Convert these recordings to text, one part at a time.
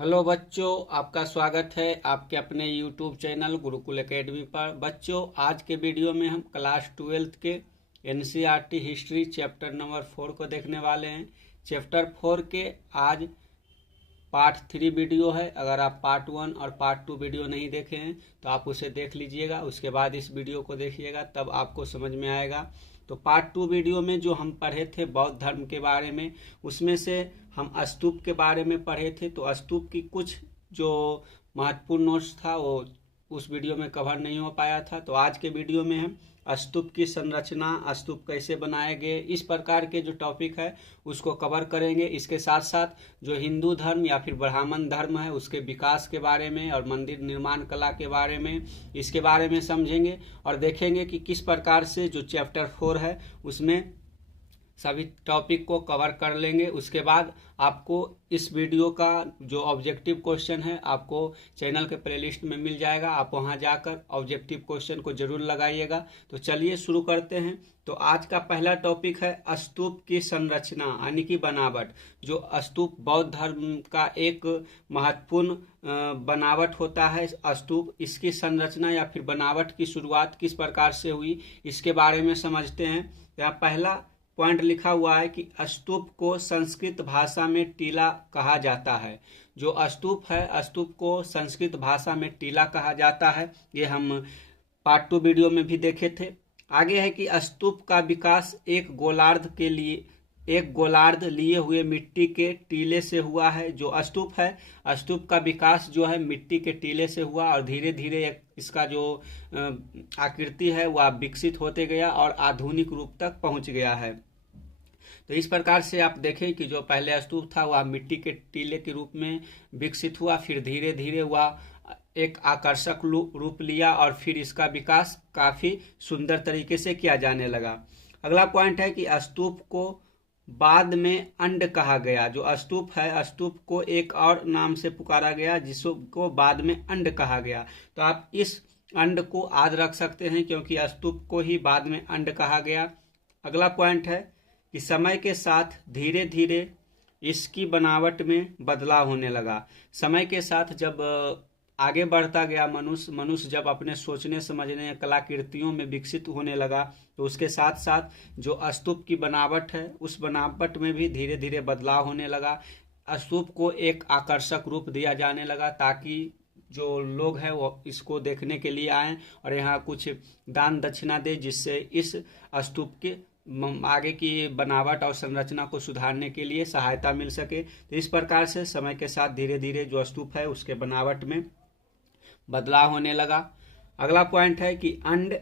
Hello बच्चों, आपका स्वागत है आपके अपने यूट्यूब चैनल गुरुकुल एकेडमी पर। बच्चों, आज के वीडियो में हम क्लास 12 के एनसीईआरटी हिस्ट्री चैप्टर नंबर 4 को देखने वाले हैं। चैप्टर 4 के आज पार्ट 3 वीडियो है। अगर आप पार्ट 1 और पार्ट 2 वीडियो नहीं देखे हैं तो आप उसे देख लीजिएगा, उसके बाद इस वीडियो को देखिएगा, तब आपको समझ में आएगा। तो पार्ट 2 वीडियो में जो हम पढ़े थे बौद्ध धर्म के बारे में, उसमें से हम स्तूप के बारे में पढ़े थे। तो स्तूप की कुछ जो महत्वपूर्ण नोट्स था वो उस वीडियो में कवर नहीं हो पाया था। तो आज के वीडियो में हम स्तूप की संरचना, स्तूप कैसे बनाए गए, इस प्रकार के जो टॉपिक है उसको कवर करेंगे। इसके साथ साथ जो हिंदू धर्म या फिर ब्राह्मण धर्म है उसके विकास के बारे में और मंदिर निर्माण कला के बारे में, इसके बारे में समझेंगे और देखेंगे कि किस प्रकार से जो चैप्टर 4 है उसमें सभी टॉपिक को कवर कर लेंगे। उसके बाद आपको इस वीडियो का जो ऑब्जेक्टिव क्वेश्चन है आपको चैनल के प्लेलिस्ट में मिल जाएगा, आप वहां जाकर ऑब्जेक्टिव क्वेश्चन को जरूर लगाइएगा। तो चलिए शुरू करते हैं। तो आज का पहला टॉपिक है स्तूप की संरचना यानी कि बनावट। जो स्तूप बौद्ध धर्म का एक महत्वपूर्ण बनावट होता है स्तूप, इसकी संरचना या फिर बनावट की शुरुआत किस प्रकार से हुई इसके बारे में समझते हैं। यहाँ पहला पॉइंट लिखा हुआ है कि स्तूप को संस्कृत भाषा में टीला कहा जाता है। जो स्तूप है, स्तूप को संस्कृत भाषा में टीला कहा जाता है। ये हम पार्ट 2 वीडियो में भी देखे थे। आगे है कि स्तूप का विकास एक गोलार्ध लिए हुए मिट्टी के टीले से हुआ है। जो स्तूप है, स्तूप का विकास जो है मिट्टी के टीले से हुआ और धीरे धीरे इसका जो आकृति है वह विकसित होते गया और आधुनिक रूप तक पहुंच गया है। तो इस प्रकार से आप देखें कि जो पहले स्तूप था वह मिट्टी के टीले के रूप में विकसित हुआ, फिर धीरे धीरे वह एक आकर्षक रूप लिया और फिर इसका विकास काफी सुंदर तरीके से किया जाने लगा। अगला पॉइंट है कि स्तूप को बाद में अंड कहा गया। जो स्तूप है, स्तूप को एक और नाम से पुकारा गया जिसको बाद में अंड कहा गया। तो आप इस अंड को याद रख सकते हैं क्योंकि स्तूप को ही बाद में अंड कहा गया। अगला पॉइंट है कि समय के साथ धीरे धीरे इसकी बनावट में बदलाव होने लगा। समय के साथ जब आगे बढ़ता गया मनुष्य जब अपने सोचने समझने कलाकृतियों में विकसित होने लगा तो उसके साथ साथ जो स्तूप की बनावट है उस बनावट में भी धीरे धीरे बदलाव होने लगा। स्तूप को एक आकर्षक रूप दिया जाने लगा ताकि जो लोग हैं वो इसको देखने के लिए आएं और यहाँ कुछ दान दक्षिणा दे, जिससे इस स्तूप के आगे की बनावट और संरचना को सुधारने के लिए सहायता मिल सके। तो इस प्रकार से समय के साथ धीरे धीरे जो स्तूप है उसके बनावट में बदलाव होने लगा। अगला पॉइंट है कि अंड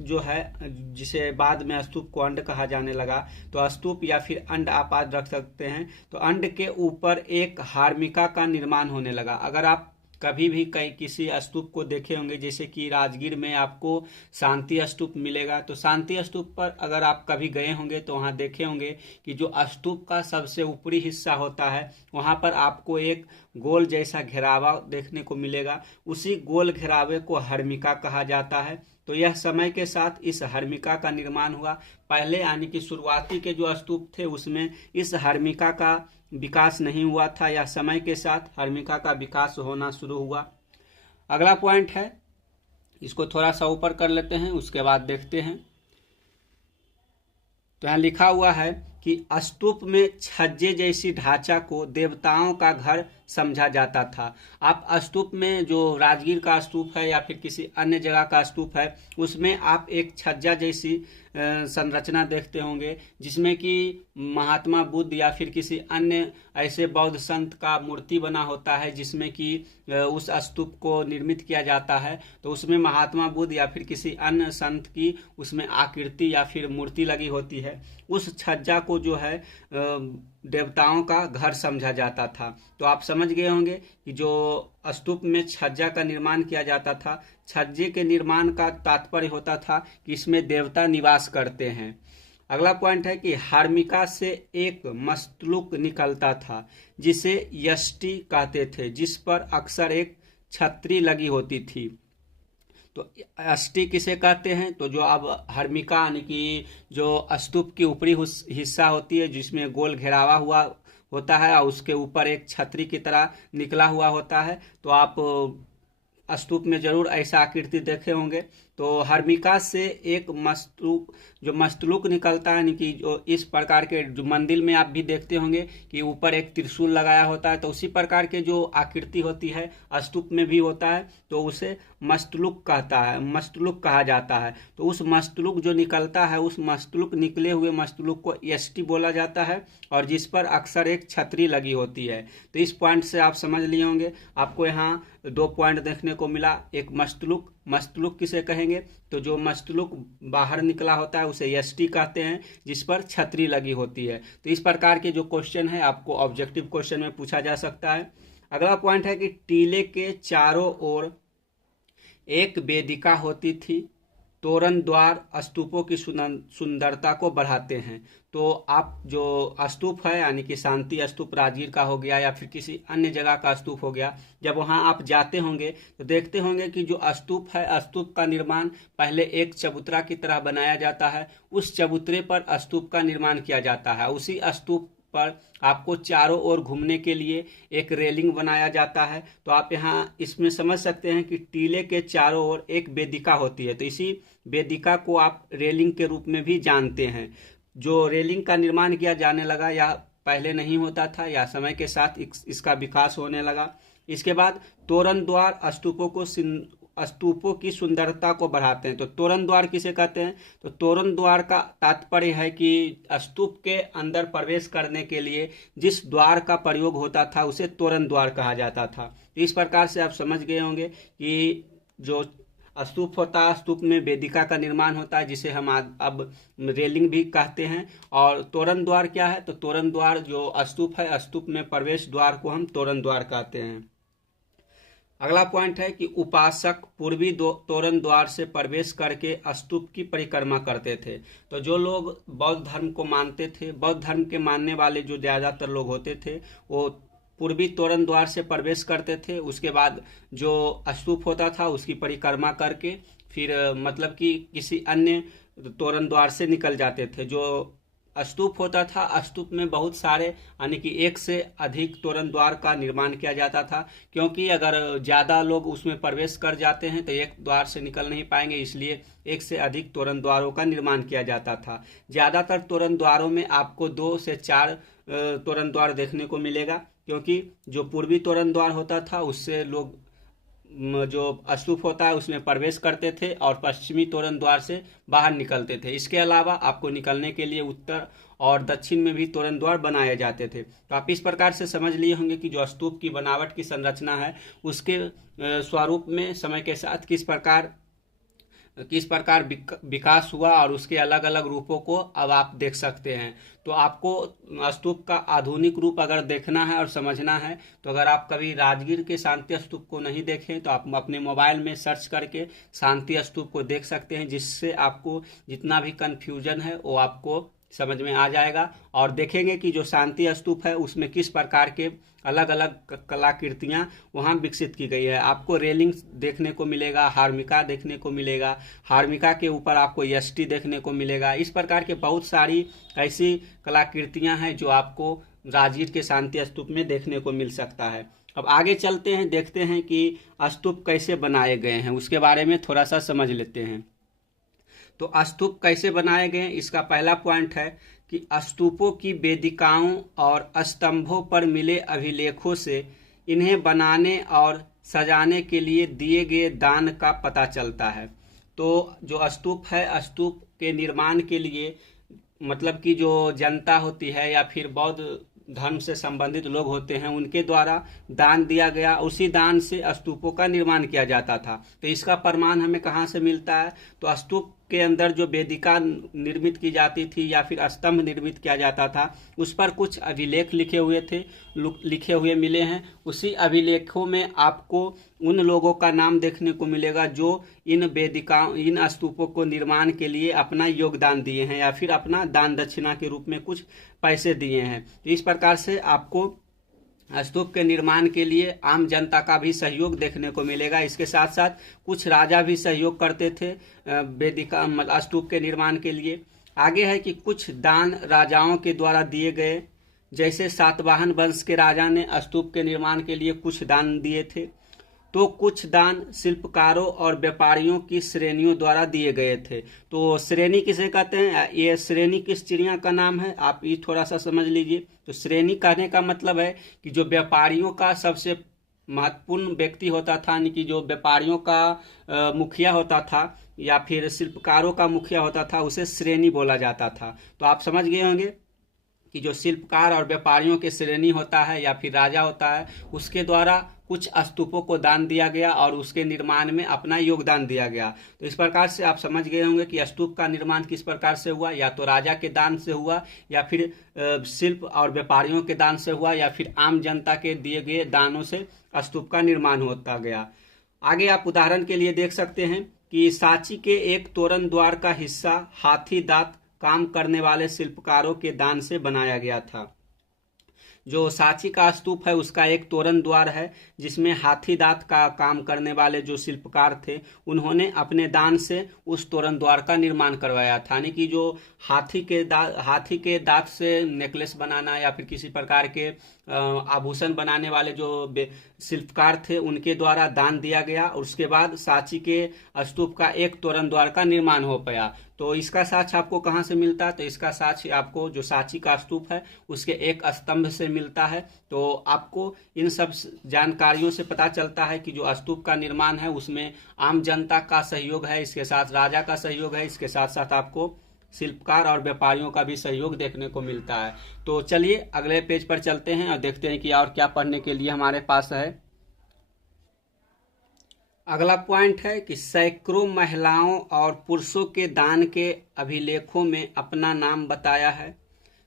जो है जिसे बाद में स्तूप को अंड कहा जाने लगा। तो स्तूप या फिर अंड आप आज रख सकते हैं। तो अंड के ऊपर एक हार्मिका का निर्माण होने लगा। अगर आप कभी भी कहीं किसी स्तूप को देखे होंगे, जैसे कि राजगीर में आपको शांति स्तूप मिलेगा, तो शांति स्तूप पर अगर आप कभी गए होंगे तो वहां देखे होंगे कि जो स्तूप का सबसे ऊपरी हिस्सा होता है वहां पर आपको एक गोल जैसा घेरावा देखने को मिलेगा। उसी गोल घेरावे को हर्मिका कहा जाता है। तो यह समय के साथ इस हर्मिका का निर्माण हुआ। पहले यानी कि शुरुआती के जो स्तूप थे उसमें इस हर्मिका का विकास नहीं हुआ था, या समय के साथ हर्मिका का विकास होना शुरू हुआ। अगला पॉइंट है, इसको थोड़ा सा ऊपर कर लेते हैं उसके बाद देखते हैं। तो यहाँ लिखा हुआ है कि स्तूप में छज्जे जैसी ढांचा को देवताओं का घर समझा जाता था। आप स्तूप में जो राजगीर का स्तूप है या फिर किसी अन्य जगह का स्तूप है उसमें आप एक छज्जा जैसी संरचना देखते होंगे जिसमें कि महात्मा बुद्ध या फिर किसी अन्य ऐसे बौद्ध संत का मूर्ति बना होता है, जिसमें कि उस स्तूप को निर्मित किया जाता है। तो उसमें महात्मा बुद्ध या फिर किसी अन्य संत की उसमें आकृति या फिर मूर्ति लगी होती है। उस छज्जा को जो है देवताओं का घर समझा जाता था। तो आप समझ गए होंगे कि जो स्तूप में छज्जा का निर्माण किया जाता था, छज्जे के निर्माण का तात्पर्य होता था कि इसमें देवता निवास करते हैं। अगला पॉइंट है कि हार्मिका से एक मस्तूक निकलता था जिसे यष्टि कहते थे, जिस पर अक्सर एक छतरी लगी होती थी। तो अष्टी किसे कहते हैं? तो जो अब हर्मिका यानी कि जो स्तूप की ऊपरी हिस्सा होती है जिसमें गोल घेरावा हुआ होता है और उसके ऊपर एक छतरी की तरह निकला हुआ होता है। तो आप स्तूप में जरूर ऐसा आकृति देखे होंगे। तो हर्मिका से एक मस्तूक जो मस्तलूक निकलता है, यानी कि जो इस प्रकार के जो मंदिर में आप भी देखते होंगे कि ऊपर एक त्रिशूल लगाया होता है, तो उसी प्रकार के जो आकृति होती है स्तूप में भी होता है, तो उसे मस्तलूक कहा जाता है। तो उस मस्तलूक जो निकलता है, उस मस्तलूक निकले हुए मस्तलूक को यष्टि बोला जाता है, और जिस पर अक्सर एक छतरी लगी होती है। तो इस पॉइंट से आप समझ लिए होंगे। आपको यहाँ 2 पॉइंट देखने को मिला। एक मस्तलूक किसे कहेंगे, तो जो मस्तलूक बाहर निकला होता है उसे यष्टि कहते हैं, जिस पर छतरी लगी होती है। तो इस प्रकार के जो क्वेश्चन है आपको ऑब्जेक्टिव क्वेश्चन में पूछा जा सकता है। अगला पॉइंट है कि टीले के चारों ओर एक वेदिका होती थी, तोरण द्वार स्तूपों की सुंदरता को बढ़ाते हैं। तो आप जो स्तूप है, यानी कि शांति स्तूप राजगीर का हो गया या फिर किसी अन्य जगह का स्तूप हो गया, जब वहां आप जाते होंगे तो देखते होंगे कि जो स्तूप है, स्तूप का निर्माण पहले एक चबूतरा की तरह बनाया जाता है। उस चबूतरे पर स्तूप का निर्माण किया जाता है। उसी स्तूप पर आपको चारों ओर घूमने के लिए एक रेलिंग बनाया जाता है। तो आप यहाँ इसमें समझ सकते हैं कि टीले के चारों ओर एक वेदिका होती है। तो इसी वेदिका को आप रेलिंग के रूप में भी जानते हैं। जो रेलिंग का निर्माण किया जाने लगा, या पहले नहीं होता था, या समय के साथ इसका विकास होने लगा। इसके बाद तोरण द्वार स्तूपों की सुंदरता को बढ़ाते हैं। तो तोरण द्वार किसे कहते हैं, तो तोरण द्वार का तात्पर्य है कि स्तूप के अंदर प्रवेश करने के लिए जिस द्वार का प्रयोग होता था उसे तोरण द्वार कहा जाता था। इस प्रकार से आप समझ गए होंगे कि जो स्तूप होता है, स्तूप में वेदिका का निर्माण होता है, जिसे हम अब रेलिंग भी कहते हैं। और तोरण द्वार क्या है, तो तोरण द्वार जो स्तूप है, स्तूप में प्रवेश द्वार को हम तोरण द्वार कहते हैं। अगला पॉइंट है कि उपासक पूर्वी तोरण द्वार से प्रवेश करके स्तूप की परिक्रमा करते थे। तो जो लोग बौद्ध धर्म को मानते थे, बौद्ध धर्म के मानने वाले जो ज्यादातर लोग होते थे, वो पूर्वी तोरण द्वार से प्रवेश करते थे। उसके बाद जो स्तूप होता था उसकी परिक्रमा करके फिर मतलब कि किसी अन्य तोरण द्वार से निकल जाते थे। जो स्तूप होता था, स्तूप में बहुत सारे यानी कि एक से अधिक तोरण द्वार का निर्माण किया जाता था, क्योंकि अगर ज़्यादा लोग उसमें प्रवेश कर जाते हैं तो एक द्वार से निकल नहीं पाएंगे, इसलिए एक से अधिक तोरण द्वारों का निर्माण किया जाता था। ज़्यादातर तोरण द्वारों में आपको 2 से 4 तोरण द्वार देखने को मिलेगा, क्योंकि जो पूर्वी तोरण द्वार होता था उससे लोग जो स्तूप होता है उसमें प्रवेश करते थे और पश्चिमी तोरण द्वार से बाहर निकलते थे। इसके अलावा आपको निकलने के लिए उत्तर और दक्षिण में भी तोरण द्वार बनाए जाते थे। तो आप इस प्रकार से समझ लिए होंगे कि जो स्तूप की बनावट की संरचना है उसके स्वरूप में समय के साथ किस प्रकार विकास हुआ, और उसके अलग अलग रूपों को अब आप देख सकते हैं। तो आपको स्तूप का आधुनिक रूप अगर देखना है और समझना है, तो अगर आप कभी राजगीर के शांति स्तूप को नहीं देखें तो आप अपने मोबाइल में सर्च करके शांति स्तूप को देख सकते हैं, जिससे आपको जितना भी कन्फ्यूजन है वो आपको समझ में आ जाएगा। और देखेंगे कि जो शांति स्तूप है उसमें किस प्रकार के अलग अलग कलाकृतियां वहां विकसित की गई है। आपको रेलिंग देखने को मिलेगा, हार्मिका देखने को मिलेगा, हार्मिका के ऊपर आपको यष्टि देखने को मिलेगा। इस प्रकार के बहुत सारी ऐसी कलाकृतियां हैं जो आपको राजगीर के शांति स्तूप में देखने को मिल सकता है। अब आगे चलते हैं, देखते हैं कि स्तूप कैसे बनाए गए हैं, उसके बारे में थोड़ा सा समझ लेते हैं। तो स्तूप कैसे बनाए गए, इसका पहला पॉइंट है कि स्तूपों की वेदिकाओं और स्तंभों पर मिले अभिलेखों से इन्हें बनाने और सजाने के लिए दिए गए दान का पता चलता है। तो जो स्तूप है, स्तूप के निर्माण के लिए मतलब कि जो जनता होती है या फिर बौद्ध धर्म से संबंधित लोग होते हैं, उनके द्वारा दान दिया गया, उसी दान से स्तूपों का निर्माण किया जाता था। तो इसका प्रमाण हमें कहाँ से मिलता है, तो स्तूप के अंदर जो वेदिका निर्मित की जाती थी या फिर स्तंभ निर्मित किया जाता था, उस पर कुछ अभिलेख लिखे हुए मिले हैं। उसी अभिलेखों में आपको उन लोगों का नाम देखने को मिलेगा जो इन स्तूपों को निर्माण के लिए अपना योगदान दिए हैं या फिर अपना दान दक्षिणा के रूप में कुछ पैसे दिए हैं। तो इस प्रकार से आपको स्तूप के निर्माण के लिए आम जनता का भी सहयोग देखने को मिलेगा। इसके साथ साथ कुछ राजा भी सहयोग करते थे स्तूप के निर्माण के लिए। आगे है कि कुछ दान राजाओं के द्वारा दिए गए जैसे सातवाहन वंश के राजा ने स्तूप के निर्माण के लिए कुछ दान दिए थे, तो कुछ दान शिल्पकारों और व्यापारियों की श्रेणियों द्वारा दिए गए थे। तो श्रेणी किसे कहते हैं, ये श्रेणी किस चिड़िया का नाम है, आप ये थोड़ा सा समझ लीजिए। तो श्रेणी कहने का मतलब है कि जो व्यापारियों का सबसे महत्वपूर्ण व्यक्ति होता था, यानी कि जो व्यापारियों का मुखिया होता था या फिर शिल्पकारों का मुखिया होता था, उसे श्रेणी बोला जाता था। तो आप समझ गए होंगे कि जो शिल्पकार और व्यापारियों के श्रेणी होता है या फिर राजा होता है, उसके द्वारा कुछ स्तूपों को दान दिया गया और उसके निर्माण में अपना योगदान दिया गया। तो इस प्रकार से आप समझ गए होंगे कि स्तूप का निर्माण किस प्रकार से हुआ, या तो राजा के दान से हुआ, या फिर शिल्प और व्यापारियों के दान से हुआ, या फिर आम जनता के दिए गए दानों से स्तूप का निर्माण होता गया। आगे आप उदाहरण के लिए देख सकते हैं कि सांची के एक तोरण द्वार का हिस्सा हाथी दांत काम करने वाले शिल्पकारों के दान से बनाया गया था। जो सांची का स्तूप है उसका एक तोरण द्वार है जिसमें हाथी दांत का काम करने वाले जो शिल्पकार थे उन्होंने अपने दान से उस तोरण द्वार का निर्माण करवाया था। यानी कि जो हाथी के दांत से नेकलेस बनाना या फिर किसी प्रकार के आभूषण बनाने वाले जो शिल्पकार थे उनके द्वारा दान दिया गया, और उसके बाद सांची के स्तूप का एक तोरण द्वार का निर्माण हो पाया। तो इसका साक्ष्य आपको कहाँ से मिलता है, तो इसका साक्ष्य आपको जो सांची का स्तूप है उसके एक स्तंभ से मिलता है। तो आपको इन सब जानकारियों से पता चलता है कि जो स्तूप का निर्माण है उसमें आम जनता का सहयोग है, इसके साथ राजा का सहयोग है, इसके साथ साथ आपको शिल्पकार और व्यापारियों का भी सहयोग देखने को मिलता है। तो चलिए अगले पेज पर चलते हैं और देखते हैं कि और क्या पढ़ने के लिए हमारे पास है। अगला पॉइंट है कि सैकड़ों महिलाओं और पुरुषों के दान के अभिलेखों में अपना नाम बताया है।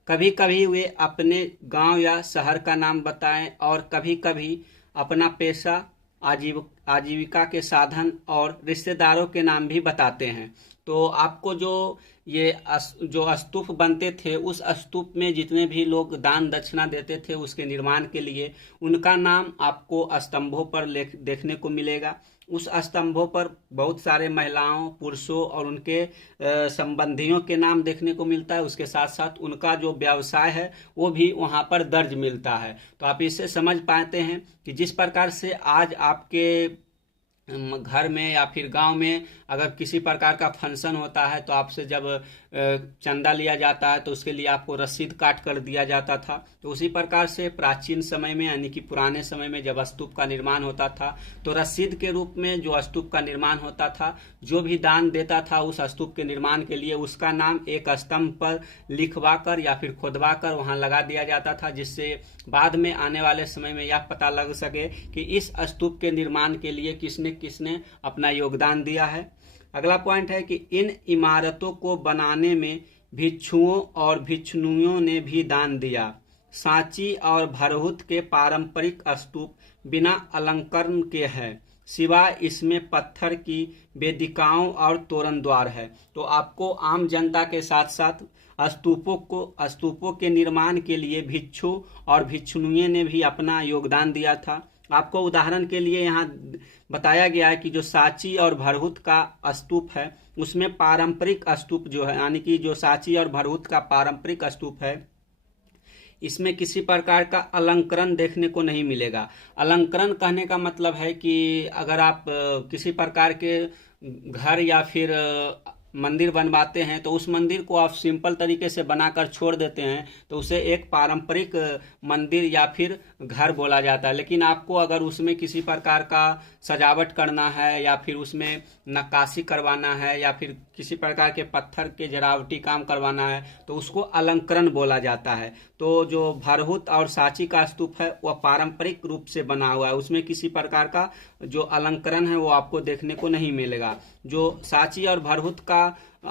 कभी कभी वे अपने गांव या शहर का नाम बताएं और कभी कभी अपना पेशा, आजीविका के साधन और रिश्तेदारों के नाम भी बताते हैं। तो आपको जो स्तूप बनते थे उस स्तूप में जितने भी लोग दान दक्षिणा देते थे उसके निर्माण के लिए, उनका नाम आपको स्तंभों पर देखने को मिलेगा। उस स्तंभों पर बहुत सारे महिलाओं, पुरुषों और उनके संबंधियों के नाम देखने को मिलता है। उसके साथ साथ उनका जो व्यवसाय है वो भी वहाँ पर दर्ज मिलता है। तो आप इससे समझ पाते हैं कि जिस प्रकार से आज आपके घर में या फिर गांव में अगर किसी प्रकार का फंक्शन होता है तो आपसे जब चंदा लिया जाता है तो उसके लिए आपको रसीद काट कर दिया जाता था। तो उसी प्रकार से प्राचीन समय में यानी कि पुराने समय में जब स्तूप का निर्माण होता था तो रसीद के रूप में जो स्तूप का निर्माण होता था, जो भी दान देता था उस स्तूप के निर्माण के लिए उसका नाम एक स्तंभ पर लिखवा कर या फिर खोदवा कर वहां लगा दिया जाता था, जिससे बाद में आने वाले समय में यह पता लग सके कि इस स्तूप के निर्माण के लिए किसने किसने अपना योगदान दिया है। अगला पॉइंट है कि इन इमारतों को बनाने में भिक्षुओं और भिक्षुणियों ने भी दान दिया। सांची और भरहुत के पारंपरिक स्तूप बिना अलंकरण के हैं, सिवाय इसमें पत्थर की वेदिकाओं और तोरण द्वार है। तो आपको आम जनता के साथ साथ स्तूपों के निर्माण के लिए भिक्षु और भिक्षुणियों ने भी अपना योगदान दिया था। आपको उदाहरण के लिए यहाँ बताया गया है कि जो सांची और भरहुत का स्तूप है उसमें पारंपरिक स्तूप जो है, यानी कि जो सांची और भरहुत का पारंपरिक स्तूप है, इसमें किसी प्रकार का अलंकरण देखने को नहीं मिलेगा। अलंकरण कहने का मतलब है कि अगर आप किसी प्रकार के घर या फिर मंदिर बनवाते हैं तो उस मंदिर को आप सिंपल तरीके से बनाकर छोड़ देते हैं तो उसे एक पारंपरिक मंदिर या फिर घर बोला जाता है। लेकिन आपको अगर उसमें किसी प्रकार का सजावट करना है या फिर उसमें नक्काशी करवाना है या फिर किसी प्रकार के पत्थर के जरावटी काम करवाना है तो उसको अलंकरण बोला जाता है। तो जो भरहुत और सांची का स्तूप है वह पारंपरिक रूप से बना हुआ है, उसमें किसी प्रकार का जो अलंकरण है वो आपको देखने को नहीं मिलेगा। जो सांची और भरहुत का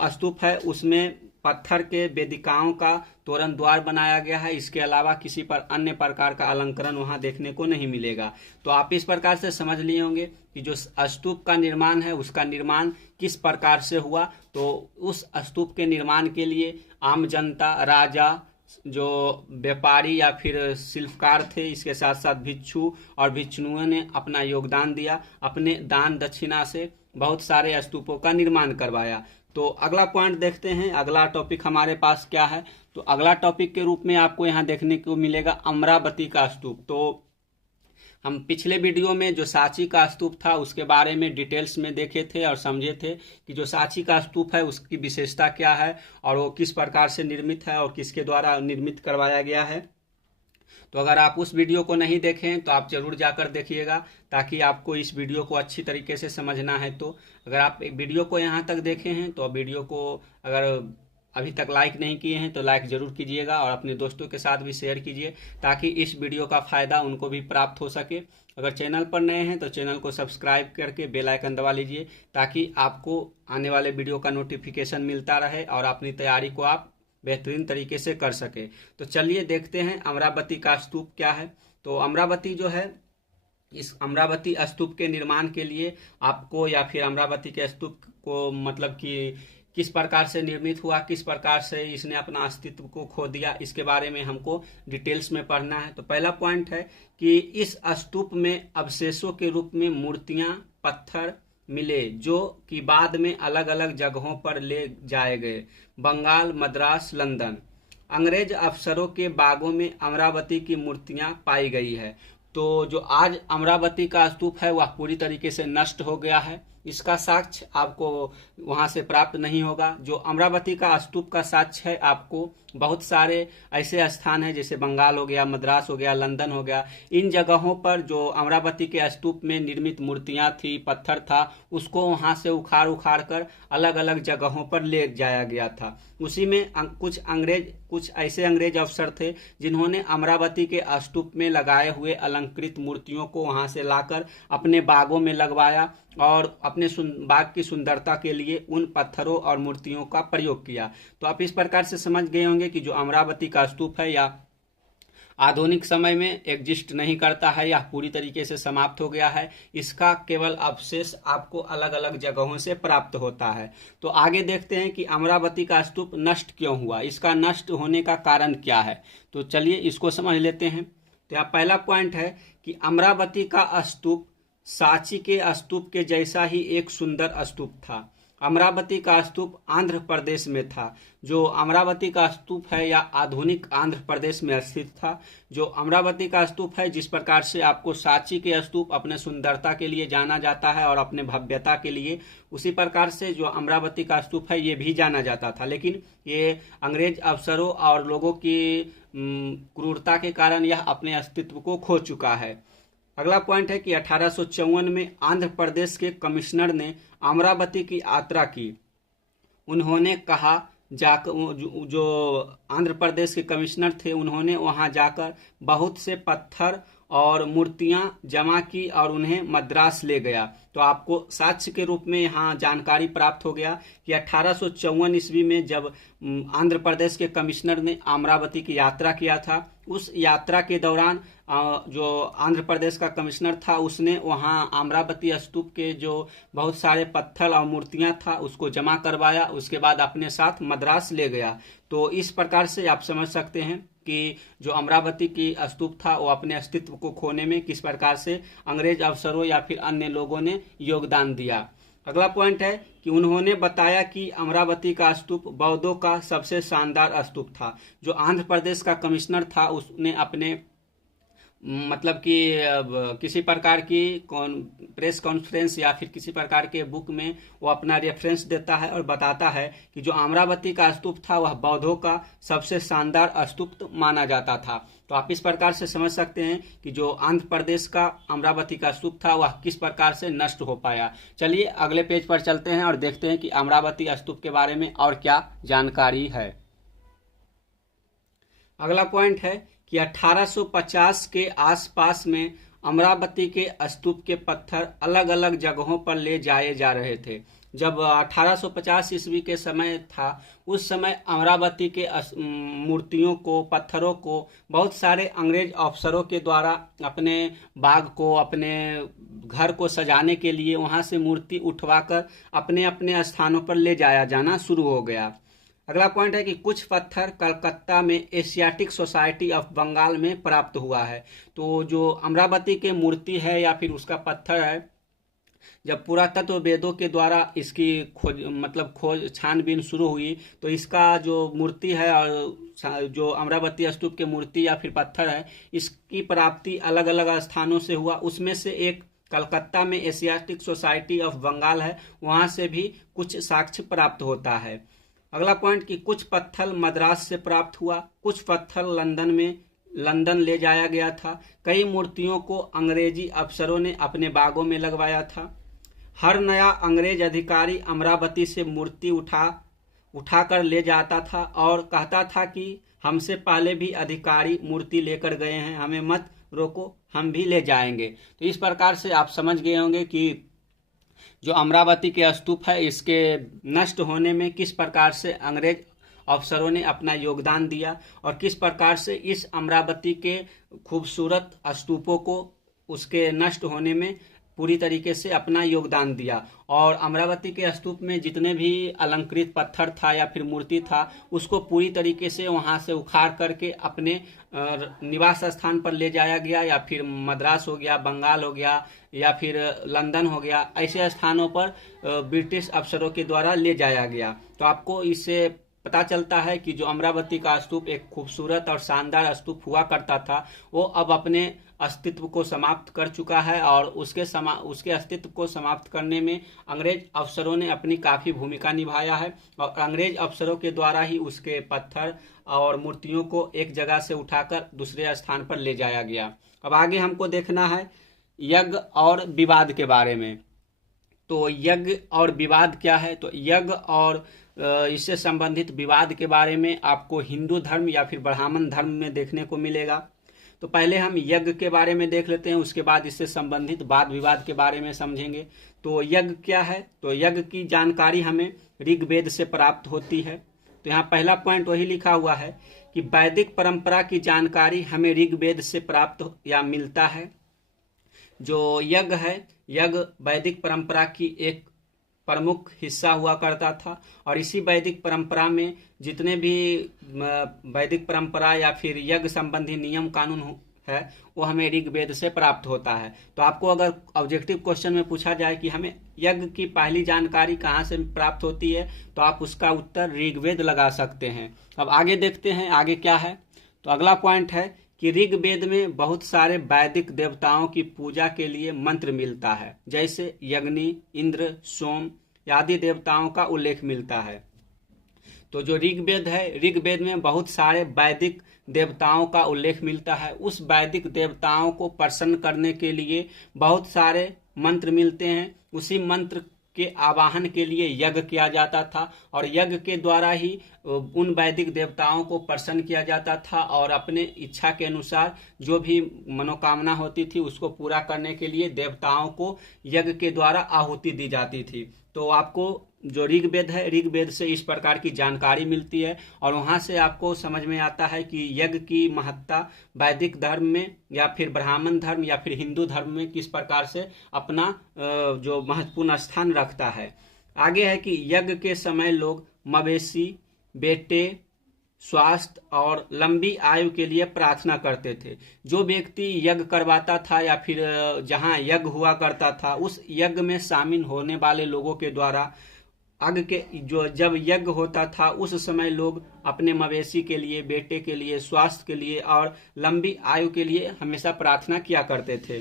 स्तूप है उसमें पत्थर के वेदिकाओं का तोरण द्वार बनाया गया है, इसके अलावा किसी पर अन्य प्रकार का अलंकरण वहां देखने को नहीं मिलेगा। तो आप इस प्रकार से समझ लिए होंगे कि जो स्तूप का निर्माण है उसका निर्माण किस प्रकार से हुआ। तो उस स्तूप के निर्माण के लिए आम जनता, राजा, जो व्यापारी या फिर शिल्पकार थे, इसके साथ साथ भिक्षु और भिक्षुओं ने अपना योगदान दिया अपने दान दक्षिणा से बहुत सारे स्तूपों का निर्माण करवाया। तो अगला पॉइंट देखते हैं, अगला टॉपिक हमारे पास क्या है। तो अगला टॉपिक के रूप में आपको यहाँ देखने को मिलेगा अमरावती का स्तूप। तो हम पिछले वीडियो में जो सांची का स्तूप था उसके बारे में डिटेल्स में देखे थे और समझे थे कि जो सांची का स्तूप है उसकी विशेषता क्या है और वो किस प्रकार से निर्मित है और किसके द्वारा निर्मित करवाया गया है। तो अगर आप उस वीडियो को नहीं देखें तो आप जरूर जाकर देखिएगा, ताकि आपको इस वीडियो को अच्छी तरीके से समझना है। तो अगर आप एक वीडियो को यहाँ तक देखे हैं तो वीडियो को अगर अभी तक लाइक नहीं किए हैं तो लाइक जरूर कीजिएगा और अपने दोस्तों के साथ भी शेयर कीजिए, ताकि इस वीडियो का फायदा उनको भी प्राप्त हो सके। अगर चैनल पर नए हैं तो चैनल को सब्सक्राइब करके बेल आइकन दबा लीजिए, ताकि आपको आने वाले वीडियो का नोटिफिकेशन मिलता रहे और अपनी तैयारी को आप बेहतरीन तरीके से कर सके। तो चलिए देखते हैं अमरावती का स्तूप क्या है। तो अमरावती जो है, इस अमरावती स्तूप के निर्माण के लिए आपको, या फिर अमरावती के स्तूप को मतलब कि किस प्रकार से निर्मित हुआ, किस प्रकार से इसने अपना अस्तित्व को खो दिया, इसके बारे में हमको डिटेल्स में पढ़ना है। तो पहला पॉइंट है कि इस स्तूप में अवशेषों के रूप में मूर्तियां, पत्थर मिले, जो कि बाद में अलग अलग जगहों पर ले जाए गए, बंगाल, मद्रास, लंदन। अंग्रेज अफसरों के बागों में अमरावती की मूर्तियां पाई गई है। तो जो आज अमरावती का स्तूप है वह पूरी तरीके से नष्ट हो गया है, इसका साक्ष्य आपको वहां से प्राप्त नहीं होगा। जो अमरावती का स्तूप का साक्ष्य है, आपको बहुत सारे ऐसे स्थान हैं जैसे बंगाल हो गया, मद्रास हो गया, लंदन हो गया, इन जगहों पर जो अमरावती के स्तूप में निर्मित मूर्तियां थी, पत्थर था, उसको वहां से उखाड़ उखाड़ कर अलग अलग जगहों पर ले जाया गया था। उसी में कुछ ऐसे अंग्रेज अफसर थे जिन्होंने अमरावती के स्तूप में लगाए हुए अलंकृत मूर्तियों को वहां से लाकर अपने बागों में लगवाया और अपने बाग की सुंदरता के लिए उन पत्थरों और मूर्तियों का प्रयोग किया। तो आप इस प्रकार से समझ गए होंगे कि जो अमरावती का स्तूप है या आधुनिक समय में एग्जिस्ट नहीं करता है या पूरी तरीके से समाप्त हो गया है, इसका केवल अवशेष आपको अलग अलग जगहों से प्राप्त होता है। तो आगे देखते हैं कि अमरावती का स्तूप नष्ट क्यों हुआ, इसका नष्ट होने का कारण क्या है। तो चलिए इसको समझ लेते हैं। तो यहाँ पहला पॉइंट है कि अमरावती का स्तूप सांची के स्तूप के जैसा ही एक सुंदर स्तूप था। अमरावती का स्तूप आंध्र प्रदेश में था। जो अमरावती का स्तूप है या आधुनिक आंध्र प्रदेश में स्थित था। जो अमरावती का स्तूप है, जिस प्रकार से आपको सांची के स्तूप अपने सुंदरता के लिए जाना जाता है और अपने भव्यता के लिए, उसी प्रकार से जो अमरावती का स्तूप है ये भी जाना जाता था। लेकिन ये अंग्रेज अफसरों और लोगों की क्रूरता के कारण यह अपने अस्तित्व को खो चुका है। अगला पॉइंट है कि 1854 में आंध्र प्रदेश के कमिश्नर ने अमरावती की यात्रा की। उन्होंने कहा जो आंध्र प्रदेश के कमिश्नर थे, उन्होंने वहां जाकर बहुत से पत्थर और मूर्तियां जमा की और उन्हें मद्रास ले गया। तो आपको साक्ष्य के रूप में यहाँ जानकारी प्राप्त हो गया कि 1854 ईस्वी में जब आंध्र प्रदेश के कमिश्नर ने अमरावती की यात्रा किया था, उस यात्रा के दौरान जो आंध्र प्रदेश का कमिश्नर था उसने वहाँ अमरावती स्तूप के जो बहुत सारे पत्थर और मूर्तियां था उसको जमा करवाया, उसके बाद अपने साथ मद्रास ले गया। तो इस प्रकार से आप समझ सकते हैं कि जो अमरावती की स्तूप था वो अपने अस्तित्व को खोने में किस प्रकार से अंग्रेज अफसरों या फिर अन्य लोगों ने योगदान दिया। अगला पॉइंट है कि उन्होंने बताया कि अमरावती का स्तूप बौद्धों का सबसे शानदार स्तूप था। जो आंध्र प्रदेश का कमिश्नर था उसने अपने मतलब कि किसी प्रकार की प्रेस कॉन्फ्रेंस या फिर किसी प्रकार के बुक में वो अपना रेफरेंस देता है और बताता है कि जो अमरावती का स्तूप था वह बौद्धों का सबसे शानदार स्तूप माना जाता था। तो आप इस प्रकार से समझ सकते हैं कि जो आंध्र प्रदेश का अमरावती का स्तूप था वह किस प्रकार से नष्ट हो पाया। चलिए अगले पेज पर चलते हैं और देखते हैं कि अमरावती स्तूप के बारे में और क्या जानकारी है। अगला पॉइंट है कि 1850 के आसपास में अमरावती के स्तूप के पत्थर अलग अलग जगहों पर ले जाए जा रहे थे। जब 1850 ईस्वी के समय था, उस समय अमरावती के मूर्तियों को, पत्थरों को बहुत सारे अंग्रेज अफसरों के द्वारा अपने बाग को, अपने घर को सजाने के लिए वहां से मूर्ति उठवाकर अपने अपने स्थानों पर ले जाया जाना शुरू हो गया। अगला पॉइंट है कि कुछ पत्थर कलकत्ता में एशियाटिक सोसाइटी ऑफ बंगाल में प्राप्त हुआ है। तो जो अमरावती के मूर्ति है या फिर उसका पत्थर है जब पुरातत्व वेदों के द्वारा इसकी खोज छानबीन शुरू हुई, तो इसका जो मूर्ति है और जो अमरावती स्तूप के मूर्ति या फिर पत्थर है, इसकी प्राप्ति अलग अलग स्थानों से हुआ। उसमें से एक कलकत्ता में एशियाटिक सोसाइटी ऑफ बंगाल है, वहां से भी कुछ साक्ष्य प्राप्त होता है। अगला पॉइंट कि कुछ पत्थर मद्रास से प्राप्त हुआ, कुछ पत्थर लंदन ले जाया गया था। कई मूर्तियों को अंग्रेजी अफसरों ने अपने बागों में लगवाया था। हर नया अंग्रेज अधिकारी अमरावती से मूर्ति उठाकर ले जाता था और कहता था कि हमसे पहले भी अधिकारी मूर्ति लेकर गए हैं, हमें मत रोको, हम भी ले जाएंगे। तो इस प्रकार से आप समझ गए होंगे कि जो अमरावती के स्तूप है, इसके नष्ट होने में किस प्रकार से अंग्रेज अफसरों ने अपना योगदान दिया और किस प्रकार से इस अमरावती के खूबसूरत स्तूपों को उसके नष्ट होने में पूरी तरीके से अपना योगदान दिया। और अमरावती के स्तूप में जितने भी अलंकृत पत्थर था या फिर मूर्ति था, उसको पूरी तरीके से वहां से उखाड़ करके अपने निवास स्थान पर ले जाया गया, या फिर मद्रास हो गया, बंगाल हो गया, या फिर लंदन हो गया, ऐसे स्थानों पर ब्रिटिश अफसरों के द्वारा ले जाया गया। तो आपको इससे पता चलता है कि जो अमरावती का स्तूप एक खूबसूरत और शानदार स्तूप हुआ करता था, वो अब अपने अस्तित्व को समाप्त कर चुका है। और उसके अस्तित्व को समाप्त करने में अंग्रेज अफसरों ने अपनी काफ़ी भूमिका निभाया है, और अंग्रेज अफसरों के द्वारा ही उसके पत्थर और मूर्तियों को एक जगह से उठाकर दूसरे स्थान पर ले जाया गया। अब आगे हमको देखना है यज्ञ और विवाद के बारे में। तो यज्ञ और विवाद क्या है? तो यज्ञ और इससे संबंधित विवाद के बारे में आपको हिंदू धर्म या फिर ब्राह्मण धर्म में देखने को मिलेगा। तो पहले हम यज्ञ के बारे में देख लेते हैं, उसके बाद इससे संबंधित वाद विवाद के बारे में समझेंगे। तो यज्ञ क्या है? तो यज्ञ की जानकारी हमें ऋग्वेद से प्राप्त होती है। तो यहाँ पहला पॉइंट वही लिखा हुआ है कि वैदिक परंपरा की जानकारी हमें ऋग्वेद से प्राप्त या मिलता है। जो यज्ञ है, यज्ञ वैदिक परंपरा की एक प्रमुख हिस्सा हुआ करता था, और इसी वैदिक परंपरा में जितने भी वैदिक परंपरा या फिर यज्ञ संबंधी नियम कानून है, वो हमें ऋग्वेद से प्राप्त होता है। तो आपको अगर ऑब्जेक्टिव क्वेश्चन में पूछा जाए कि हमें यज्ञ की पहली जानकारी कहाँ से प्राप्त होती है, तो आप उसका उत्तर ऋग्वेद लगा सकते हैं। अब आगे देखते हैं आगे क्या है। तो अगला पॉइंट है कि ऋग्वेद में बहुत सारे वैदिक देवताओं की पूजा के लिए मंत्र मिलता है, जैसे यज्ञ, इंद्र, सोम आदि देवताओं का उल्लेख मिलता है। तो जो ऋग्वेद है, ऋग्वेद में बहुत सारे वैदिक देवताओं का उल्लेख मिलता है। उस वैदिक देवताओं को प्रसन्न करने के लिए बहुत सारे मंत्र मिलते हैं। उसी मंत्र के आवाहन के लिए यज्ञ किया जाता था, और यज्ञ के द्वारा ही उन वैदिक देवताओं को प्रसन्न किया जाता था, और अपने इच्छा के अनुसार जो भी मनोकामना होती थी उसको पूरा करने के लिए देवताओं को यज्ञ के द्वारा आहुति दी जाती थी। तो आपको जो ऋग्वेद है, ऋग्वेद से इस प्रकार की जानकारी मिलती है, और वहाँ से आपको समझ में आता है कि यज्ञ की महत्ता वैदिक धर्म में या फिर ब्राह्मण धर्म या फिर हिंदू धर्म में किस प्रकार से अपना जो महत्वपूर्ण स्थान रखता है। आगे है कि यज्ञ के समय लोग मवेशी, बेटे, स्वास्थ्य और लंबी आयु के लिए प्रार्थना करते थे। जो व्यक्ति यज्ञ करवाता था या फिर जहाँ यज्ञ हुआ करता था, उस यज्ञ में शामिल होने वाले लोगों के द्वारा जब यज्ञ होता था, उस समय लोग अपने मवेशी के लिए, बेटे के लिए, स्वास्थ्य के लिए और लंबी आयु के लिए हमेशा प्रार्थना किया करते थे।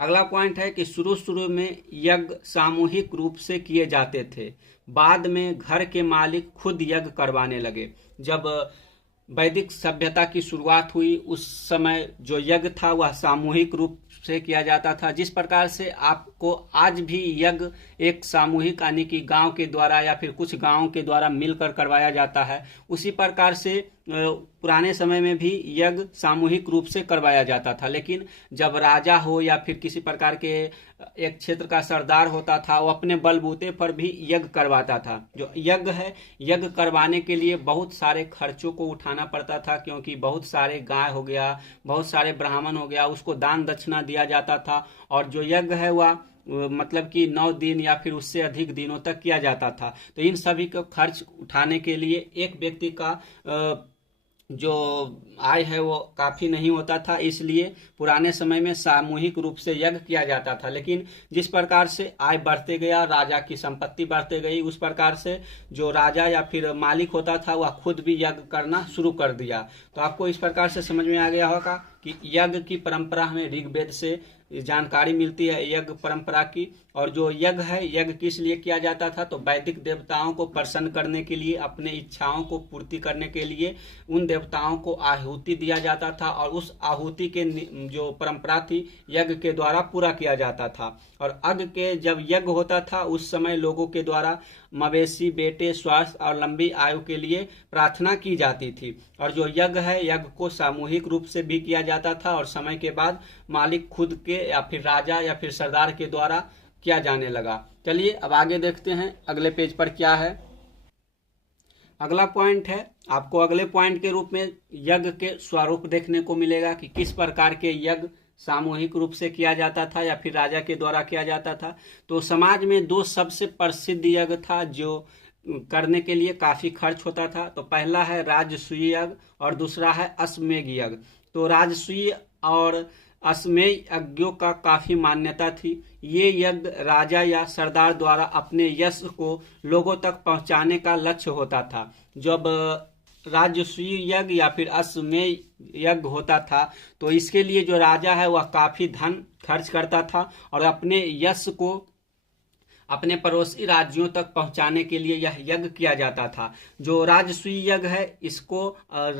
अगला पॉइंट है कि शुरू में यज्ञ सामूहिक रूप से किए जाते थे, बाद में घर के मालिक खुद यज्ञ करवाने लगे। जब वैदिक सभ्यता की शुरुआत हुई, उस समय जो यज्ञ था वह सामूहिक रूप से किया जाता था। जिस प्रकार से आपको आज भी यज्ञ एक सामूहिक यानी कि गांव के द्वारा या फिर कुछ गांवों के द्वारा मिलकर करवाया जाता है, उसी प्रकार से पुराने समय में भी यज्ञ सामूहिक रूप से करवाया जाता था। लेकिन जब राजा हो या फिर किसी प्रकार के एक क्षेत्र का सरदार होता था, वो अपने बलबूते पर भी यज्ञ करवाता था। जो यज्ञ है, यज्ञ करवाने के लिए बहुत सारे खर्चों को उठाना पड़ता था, क्योंकि बहुत सारे गाय हो गया, बहुत सारे ब्राह्मण हो गया, उसको दान दक्षिणा दिया जाता था। और जो यज्ञ है वह मतलब कि 9 दिन या फिर उससे अधिक दिनों तक किया जाता था। तो इन सभी को खर्च उठाने के लिए एक व्यक्ति का जो आय है वो काफ़ी नहीं होता था, इसलिए पुराने समय में सामूहिक रूप से यज्ञ किया जाता था। लेकिन जिस प्रकार से आय बढ़ते गया, राजा की संपत्ति बढ़ते गई, उस प्रकार से जो राजा या फिर मालिक होता था वह खुद भी यज्ञ करना शुरू कर दिया। तो आपको इस प्रकार से समझ में आ गया होगा कि यज्ञ की परंपरा हमें ऋग्वेद से जानकारी मिलती है यज्ञ परंपरा की। और जो यज्ञ है, यज्ञ किस लिए किया जाता था? तो वैदिक देवताओं को प्रसन्न करने के लिए, अपने इच्छाओं को पूर्ति करने के लिए उन देवताओं को आहुति दिया जाता था, और उस आहुति के जो परंपरा थी यज्ञ के द्वारा पूरा किया जाता था। और अग्नि के जब यज्ञ होता था उस समय लोगों के द्वारा मवेशी, बेटे, स्वास्थ्य और लंबी आयु के लिए प्रार्थना की जाती थी। और जो यज्ञ है, यज्ञ को सामूहिक रूप से भी किया जाता था, और समय के बाद मालिक खुद के या फिर राजा या फिर सरदार के द्वारा किया जाने लगा। चलिए अब आगे देखते हैं अगले पेज पर क्या है। अगला पॉइंट है, आपको अगले पॉइंट के रूप में यज्ञ के स्वरूप देखने को मिलेगा कि किस प्रकार के यज्ञ सामूहिक रूप से किया जाता था या फिर राजा के द्वारा किया जाता था। तो समाज में दो सबसे प्रसिद्ध यज्ञ था जो करने के लिए काफी खर्च होता था। तो पहला है राजसूय यज्ञ और दूसरा है अश्वमेध यज्ञ। तो राजसूय और अश्वमेध यज्ञों का काफी मान्यता थी। ये यज्ञ राजा या सरदार द्वारा अपने यश को लोगों तक पहुंचाने का लक्ष्य होता था। जब राजसूय यज्ञ या फिर अश्वमेध यज्ञ होता था तो इसके लिए जो राजा है वह काफी धन खर्च करता था और अपने यश को अपने पड़ोसी राज्यों तक पहुंचाने के लिए यह यज्ञ किया जाता था। जो राजसूय यज्ञ है इसको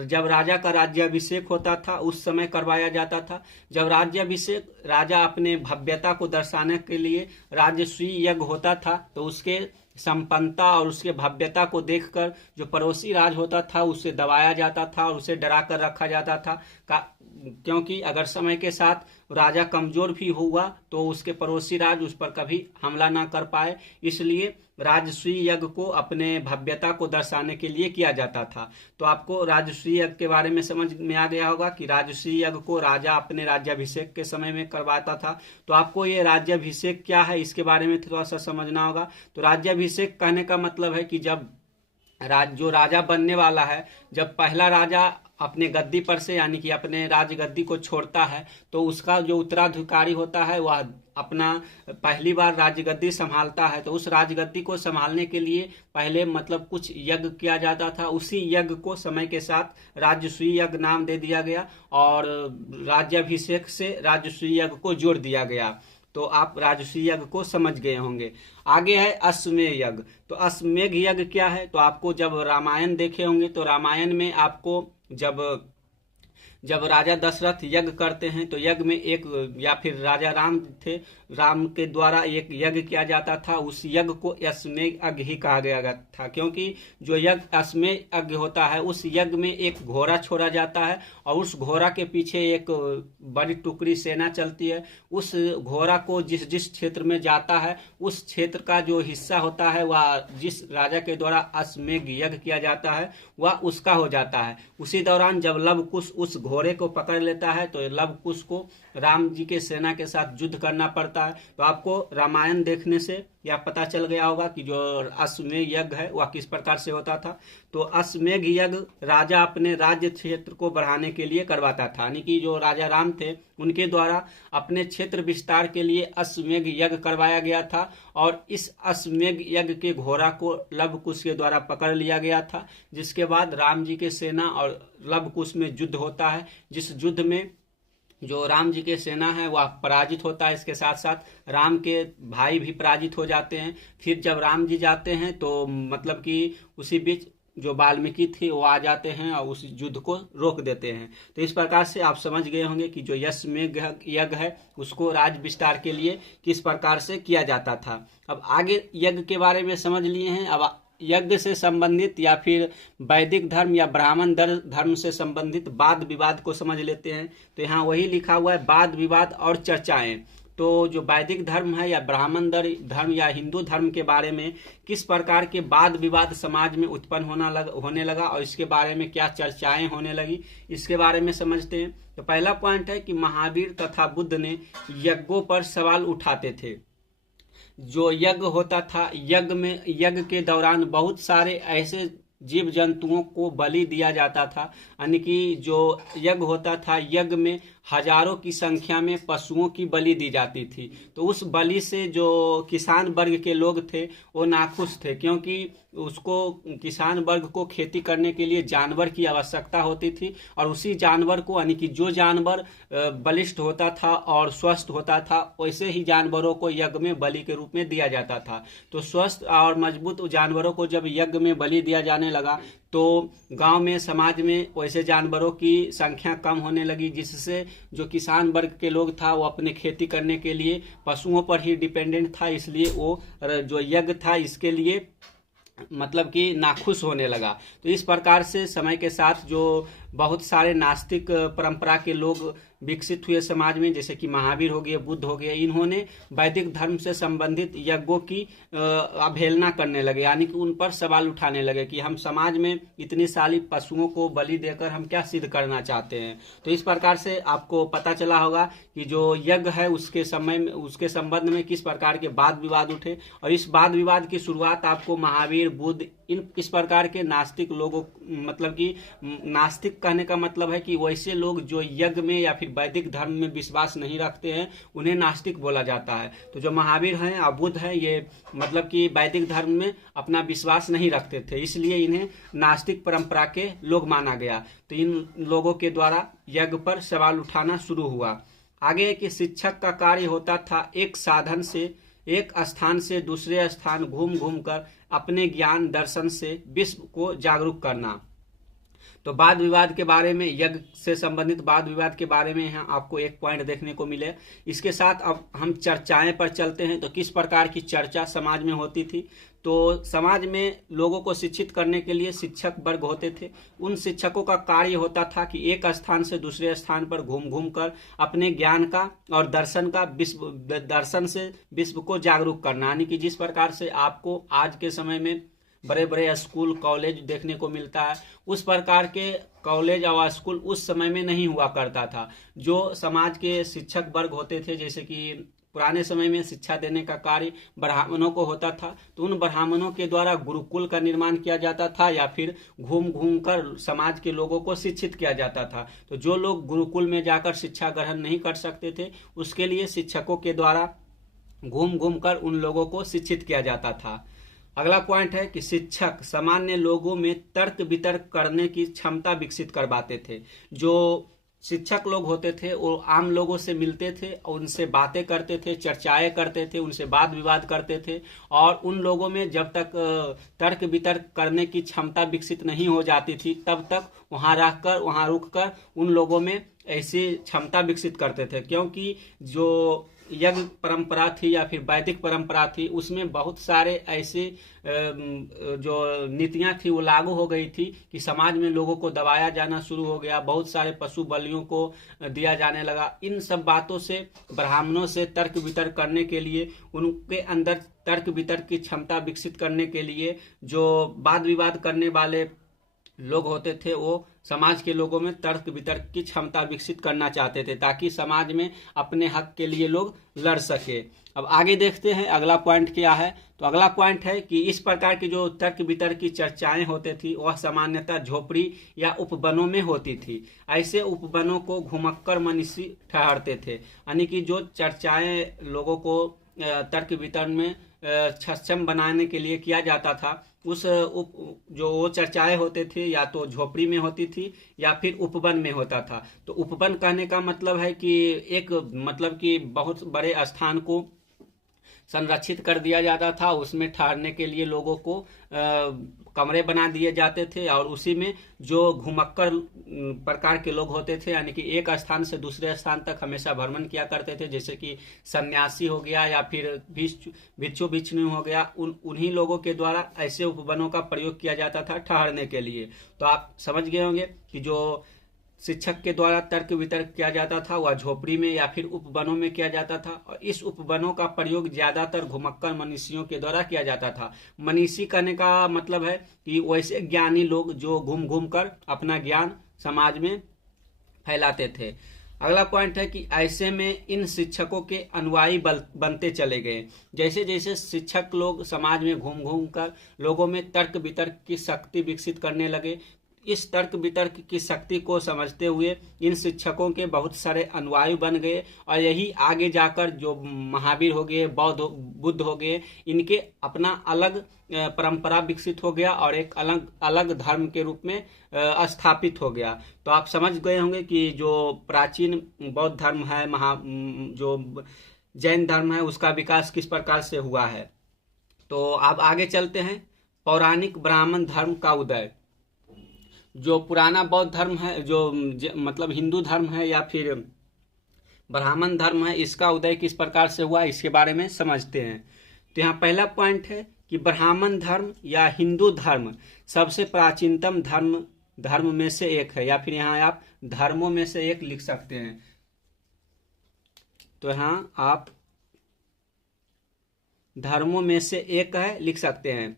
जब राजा का राज्याभिषेक होता था उस समय करवाया जाता था। जब राज्याभिषेक राजा अपने भव्यता को दर्शाने के लिए राजसूय यज्ञ होता था तो उसके संपन्नता और उसके भव्यता को देखकर जो पड़ोसी राज होता था उसे दबाया जाता था और उसे डरा कर रखा जाता था क्योंकि अगर समय के साथ राजा कमजोर भी हुआ तो उसके पड़ोसी राज उस पर कभी हमला ना कर पाए। इसलिए राजसूय यज्ञ को अपने भव्यता को दर्शाने के लिए किया जाता था। तो आपको राजसूय यज्ञ के बारे में समझ में आ गया होगा कि राजसूय यज्ञ को राजा अपने राज्याभिषेक के समय में करवाता था। तो आपको ये राज्याभिषेक क्या है इसके बारे में थोड़ा सा समझना होगा। तो राज्याभिषेक कहने का मतलब है कि जब जो राजा बनने वाला है, जब पहला राजा अपने गद्दी पर से यानी कि अपने राजगद्दी को छोड़ता है तो उसका जो उत्तराधिकारी होता है वह अपना पहली बार राजगद्दी संभालता है। तो उस राजगद्दी को संभालने के लिए पहले मतलब कुछ यज्ञ किया जाता था। उसी यज्ञ को समय के साथ राजसूय यज्ञ नाम दे दिया गया और राज्याभिषेक से राजसूय यज्ञ को जोड़ दिया गया। तो आप राजसूय यज्ञ को समझ गए होंगे। आगे है अश्वमेध यज्ञ। तो अश्वमेध यज्ञ क्या है? तो आपको जब रामायण देखे होंगे तो रामायण में आपको जब राजा दशरथ यज्ञ करते हैं तो यज्ञ में एक या फिर राजा राम थे, राम के द्वारा एक यज्ञ किया जाता था। उस यज्ञ को अश्वमेध यज्ञ ही कहा गया था क्योंकि जो यज्ञ अश्वमेध यज्ञ होता है उस यज्ञ में एक घोड़ा छोड़ा जाता है और उस घोड़ा के पीछे एक बड़ी टुकड़ी सेना चलती है। उस घोड़ा को जिस जिस क्षेत्र में जाता है उस क्षेत्र का जो हिस्सा होता है वह जिस राजा के द्वारा अश्वमेध यज्ञ किया जाता है वह उसका हो जाता है। उसी दौरान जब लव कुश उस घोड़े को पकड़ लेता है तो लव कुश को राम जी के सेना के साथ युद्ध करना पड़ता है। तो आपको रामायण देखने से यह पता चल गया होगा कि जो अश्वमेध यज्ञ है वह किस प्रकार से होता था। तो अश्वमेध यज्ञ राजा अपने राज्य क्षेत्र को बढ़ाने के लिए करवाता था, यानी कि जो राजा राम थे उनके द्वारा अपने क्षेत्र विस्तार के लिए अश्वमेध यज्ञ करवाया गया था। और इस अश्वमेध यज्ञ के घोड़ा को लव कुश के द्वारा पकड़ लिया गया था, जिसके बाद राम जी के सेना और लव कुश में युद्ध होता है। जिस युद्ध में जो राम जी के सेना है वह पराजित होता है, इसके साथ साथ राम के भाई भी पराजित हो जाते हैं। फिर जब राम जी जाते हैं तो मतलब कि उसी बीच जो वाल्मीकि थे वो आ जाते हैं और उस युद्ध को रोक देते हैं। तो इस प्रकार से आप समझ गए होंगे कि जो अश्वमेध यज्ञ है उसको राज विस्तार के लिए किस प्रकार से किया जाता था। अब आगे यज्ञ के बारे में समझ लिए हैं। अब यज्ञ से संबंधित या फिर वैदिक धर्म या ब्राह्मण धर्म से संबंधित वाद विवाद को समझ लेते हैं। तो यहाँ वही लिखा हुआ है वाद विवाद और चर्चाएं। तो जो वैदिक धर्म है या ब्राह्मण धर्म या हिंदू धर्म के बारे में किस प्रकार के वाद विवाद समाज में उत्पन्न होने लगा और इसके बारे में क्या चर्चाएं होने लगी, इसके बारे में समझते हैं। तो पहला पॉइंट है कि महावीर तथा बुद्ध ने यज्ञों पर सवाल उठाते थे। जो यज्ञ होता था, यज्ञ के दौरान बहुत सारे ऐसे जीव जंतुओं को बलि दिया जाता था, यानी कि जो यज्ञ होता था, यज्ञ में हजारों की संख्या में पशुओं की बलि दी जाती थी। तो उस बलि से जो किसान वर्ग के लोग थे वो नाखुश थे, क्योंकि उसको किसान वर्ग को खेती करने के लिए जानवर की आवश्यकता होती थी, और उसी जानवर को, यानी कि जो जानवर बलिष्ठ होता था और स्वस्थ होता था, वैसे ही जानवरों को यज्ञ में बलि के रूप में दिया जाता था। तो स्वस्थ और मजबूत जानवरों को जब यज्ञ में बलि दिया जाने लगा तो गांव में, समाज में वैसे जानवरों की संख्या कम होने लगी, जिससे जो किसान वर्ग के लोग था वो अपने खेती करने के लिए पशुओं पर ही डिपेंडेंट था, इसलिए वो जो यज्ञ था इसके लिए मतलब कि नाखुश होने लगा। तो इस प्रकार से समय के साथ जो बहुत सारे नास्तिक परंपरा के लोग विकसित हुए समाज में, जैसे कि महावीर हो गए, बुद्ध हो गए, इन्होंने वैदिक धर्म से संबंधित यज्ञों की अवहेलना करने लगे, यानी कि उन पर सवाल उठाने लगे कि हम समाज में इतनी सारी पशुओं को बलि देकर हम क्या सिद्ध करना चाहते हैं। तो इस प्रकार से आपको पता चला होगा कि जो यज्ञ है उसके समय में, उसके संबंध में किस प्रकार के वाद विवाद उठे, और इस वाद विवाद की शुरुआत आपको महावीर, बुद्ध, इस प्रकार के नास्तिक लोगों, मतलब कि नास्तिक कहने का मतलब है कि वैसे लोग जो यज्ञ में या फिर वैदिक धर्म में विश्वास नहीं रखते हैं, उन्हें नास्तिक बोला जाता है। तो जो महावीर हैं और बुद्ध हैं, ये मतलब कि वैदिक धर्म में अपना विश्वास नहीं रखते थे, इसलिए इन्हें नास्तिक परंपरा के लोग माना गया। तो इन लोगों के द्वारा यज्ञ पर सवाल उठाना शुरू हुआ। आगे कि शिक्षक का कार्य होता था एक साधन से, एक स्थान से दूसरे स्थान घूम घूम कर अपने ज्ञान दर्शन से विश्व को जागरूक करना। तो वाद विवाद के बारे में, यज्ञ से संबंधित वाद विवाद के बारे में यहाँ आपको एक पॉइंट देखने को मिले। इसके साथ अब हम चर्चाएं पर चलते हैं। तो किस प्रकार की चर्चा समाज में होती थी? तो समाज में लोगों को शिक्षित करने के लिए शिक्षक वर्ग होते थे। उन शिक्षकों का कार्य होता था कि एक स्थान से दूसरे स्थान पर घूम घूम कर अपने ज्ञान का और दर्शन से विश्व को जागरूक करना, यानी कि जिस प्रकार से आपको आज के समय में बड़े बड़े स्कूल, कॉलेज देखने को मिलता है, उस प्रकार के कॉलेज और स्कूल उस समय में नहीं हुआ करता था। जो समाज के शिक्षक वर्ग होते थे, जैसे कि पुराने समय में शिक्षा देने का कार्य ब्राह्मणों को होता था, तो उन ब्राह्मणों के द्वारा गुरुकुल का निर्माण किया जाता था या फिर घूम घूम कर समाज के लोगों को शिक्षित किया जाता था। तो जो लोग गुरुकुल में जाकर शिक्षा ग्रहण नहीं कर सकते थे, उसके लिए शिक्षकों के द्वारा घूम घूम कर उन लोगों को शिक्षित किया जाता था। अगला पॉइंट है कि शिक्षक सामान्य लोगों में तर्क वितर्क करने की क्षमता विकसित करवाते थे। जो शिक्षक लोग होते थे वो आम लोगों से मिलते थे, उनसे बातें करते थे, चर्चाएं करते थे, उनसे वाद विवाद करते थे, और उन लोगों में जब तक तर्क वितर्क करने की क्षमता विकसित नहीं हो जाती थी, तब तक वहां रुक कर उन लोगों में ऐसी क्षमता विकसित करते थे। क्योंकि जो यज्ञ परंपरा थी या फिर वैदिक परंपरा थी, उसमें बहुत सारे ऐसे जो नीतियां थी वो लागू हो गई थी कि समाज में लोगों को दबाया जाना शुरू हो गया, बहुत सारे पशु बलियों को दिया जाने लगा। इन सब बातों से ब्राह्मणों से तर्क वितर्क करने के लिए, उनके अंदर तर्क वितर्क की क्षमता विकसित करने के लिए जो वाद विवाद करने वाले लोग होते थे, वो समाज के लोगों में तर्क वितर्क की क्षमता विकसित करना चाहते थे, ताकि समाज में अपने हक के लिए लोग लड़ सके। अब आगे देखते हैं अगला पॉइंट क्या है। तो अगला पॉइंट है कि इस प्रकार की जो तर्क वितर्क की चर्चाएं होती थी, वह सामान्यतः झोपड़ी या उपवनों में होती थी। ऐसे उपवनों को घुमक्कड़ मनीषी ठहरते थे, यानी कि जो चर्चाएं लोगों को तर्क वितर्क में सक्षम बनाने के लिए किया जाता था, जो वो चर्चाएं होते थे या तो झोपड़ी में होती थी या फिर उपवन में होता था। तो उपवन कहने का मतलब है कि एक मतलब कि बहुत बड़े स्थान को संरक्षित कर दिया जाता था, उसमें ठहरने के लिए लोगों को कमरे बना दिए जाते थे, और उसी में जो घुमक्कड़ प्रकार के लोग होते थे, यानी कि एक स्थान से दूसरे स्थान तक हमेशा भ्रमण किया करते थे, जैसे कि सन्यासी हो गया या फिर भिक्षु भिक्षुणी हो गया, उन्हीं लोगों के द्वारा ऐसे उपवनों का प्रयोग किया जाता था ठहरने के लिए। तो आप समझ गए होंगे कि जो शिक्षक के द्वारा तर्क वितर्क किया जाता था वह झोपड़ी में या फिर उपवनों में किया जाता था, और इस उपवनों का प्रयोग ज्यादातर घुमक्कड़ मनीषियों के द्वारा किया जाता था। मनीषी कहने का मतलब है कि वैसे ज्ञानी लोग जो घूम घूम कर अपना ज्ञान समाज में फैलाते थे। अगला पॉइंट है कि ऐसे में इन शिक्षकों के अनुयायी बनते चले गए। जैसे जैसे शिक्षक लोग समाज में घूम घूम कर लोगों में तर्क वितर्क की शक्ति विकसित करने लगे, इस तर्क वितर्क की शक्ति को समझते हुए इन शिक्षकों के बहुत सारे अनुयायी बन गए और यही आगे जाकर जो महावीर हो गए, बुद्ध हो गए, इनके अपना अलग परंपरा विकसित हो गया और एक अलग अलग धर्म के रूप में स्थापित हो गया। तो आप समझ गए होंगे कि जो प्राचीन बौद्ध धर्म है, जो जैन धर्म है, उसका विकास किस प्रकार से हुआ है। तो आप आगे चलते हैं। पौराणिक ब्राह्मण धर्म का उदय। जो पुराना बौद्ध धर्म है, जो मतलब हिंदू धर्म है या फिर ब्राह्मण धर्म है, इसका उदय किस प्रकार से हुआ, इसके बारे में समझते हैं। तो यहाँ पहला पॉइंट है कि ब्राह्मण धर्म या हिंदू धर्म सबसे प्राचीनतम धर्म में से एक है, या फिर यहाँ आप धर्मों में से एक लिख सकते हैं। तो यहाँ आप धर्मों में से एक है लिख सकते हैं।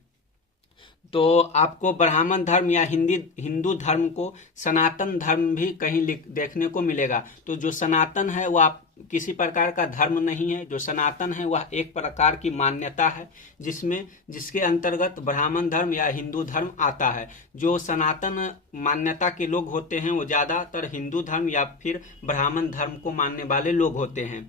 तो आपको ब्राह्मण धर्म या हिंदू धर्म को सनातन धर्म भी कहीं देखने को मिलेगा। तो जो सनातन है वह किसी प्रकार का धर्म नहीं है, जो सनातन है वह एक प्रकार की मान्यता है जिसके अंतर्गत ब्राह्मण धर्म या हिंदू धर्म आता है। जो सनातन मान्यता के लोग होते हैं वो ज़्यादातर हिंदू धर्म या फिर ब्राह्मण धर्म को मानने वाले लोग होते हैं।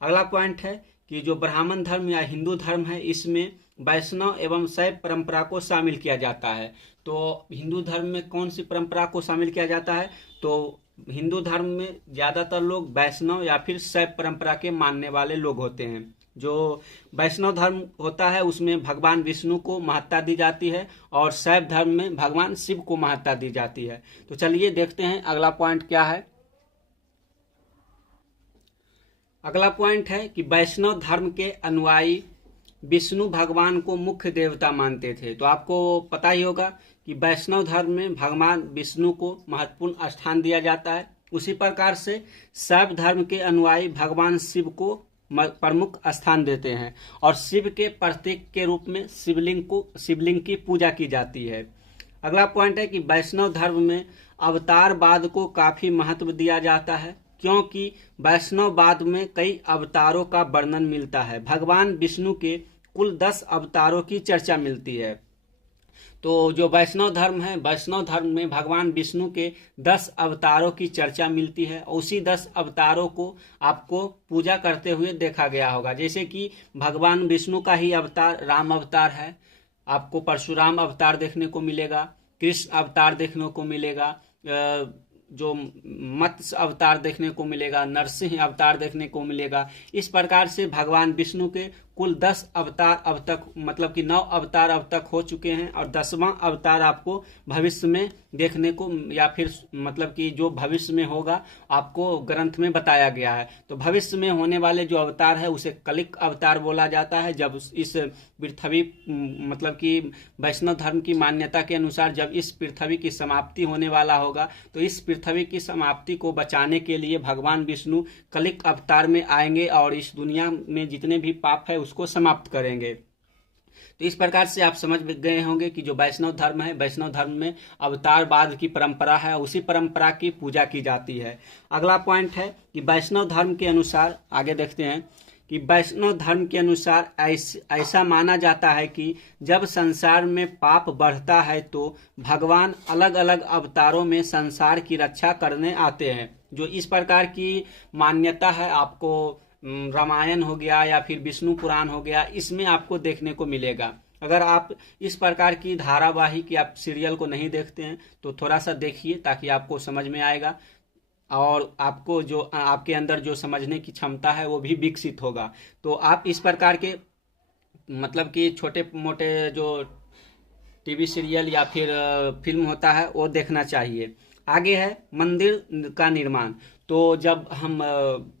अगला पॉइंट है कि जो ब्राह्मण धर्म या हिंदू धर्म है, इसमें वैष्णव एवं शैव परंपरा को शामिल किया जाता है। तो हिंदू धर्म में कौन सी परंपरा को शामिल किया जाता है? तो हिंदू धर्म में ज़्यादातर लोग वैष्णव या फिर शैव परंपरा के मानने वाले लोग होते हैं। जो वैष्णव धर्म होता है उसमें भगवान विष्णु को महत्ता दी जाती है और शैव धर्म में भगवान शिव को महत्ता दी जाती है। तो चलिए देखते हैं अगला पॉइंट क्या है। अगला पॉइंट है कि वैष्णव धर्म के अनुयायी विष्णु भगवान को मुख्य देवता मानते थे। तो आपको पता ही होगा कि वैष्णव धर्म में भगवान विष्णु को महत्वपूर्ण स्थान दिया जाता है। उसी प्रकार से शैव धर्म के अनुयायी भगवान शिव को प्रमुख स्थान देते हैं और शिव के प्रतीक के रूप में शिवलिंग की पूजा की जाती है। अगला पॉइंट है कि वैष्णव धर्म में अवतारवाद को काफी महत्व दिया जाता है, क्योंकि वैष्णववाद में कई अवतारों का वर्णन मिलता है। भगवान विष्णु के कुल 10 अवतारों की चर्चा मिलती है। तो जो वैष्णव धर्म है, वैष्णव धर्म में भगवान विष्णु के 10 अवतारों की चर्चा मिलती है। उसी 10 अवतारों को आपको पूजा करते हुए देखा गया होगा। जैसे कि भगवान विष्णु का ही अवतार राम अवतार है, आपको परशुराम अवतार देखने को मिलेगा, कृष्ण अवतार देखने को मिलेगा, जो मत्स्य अवतार देखने को मिलेगा, नरसिंह अवतार देखने को मिलेगा। इस प्रकार से भगवान विष्णु के कुल 10 अवतार अब तक, मतलब कि 9 अवतार अब तक हो चुके हैं और 10वां अवतार आपको भविष्य में देखने को, या फिर मतलब कि जो भविष्य में होगा आपको ग्रंथ में बताया गया है। तो भविष्य में होने वाले जो अवतार है उसे कलिक अवतार बोला जाता है। जब इस पृथ्वी, मतलब कि वैष्णव धर्म की मान्यता के अनुसार जब इस पृथ्वी की समाप्ति होने वाला होगा, तो इस पृथ्वी की समाप्ति को बचाने के लिए भगवान विष्णु कलिक अवतार में आएंगे और इस दुनिया में जितने भी पाप है उसको समाप्त करेंगे। तो इस प्रकार से आप समझ गए होंगे कि जो वैष्णव धर्म है, वैष्णव धर्म में अवतारवाद की परंपरा है, उसी परंपरा की पूजा की जाती है। अगला पॉइंट है कि वैष्णव धर्म के अनुसार, आगे देखते हैं कि वैष्णव धर्म के अनुसार ऐसा माना जाता है कि जब संसार में पाप बढ़ता है तो भगवान अलग अलग अवतारों में संसार की रक्षा करने आते हैं। जो इस प्रकार की मान्यता है, आपको रामायण हो गया या फिर विष्णु पुराण हो गया, इसमें आपको देखने को मिलेगा। अगर आप इस प्रकार की धारावाहिक या सीरियल को नहीं देखते हैं तो थोड़ा सा देखिए, ताकि आपको समझ में आएगा और आपको जो आपके अंदर जो समझने की क्षमता है वो भी विकसित होगा। तो आप इस प्रकार के, मतलब कि छोटे मोटे जो टीवी सीरियल या फिर फिल्म होता है वो देखना चाहिए। आगे है मंदिर का निर्माण। तो जब हम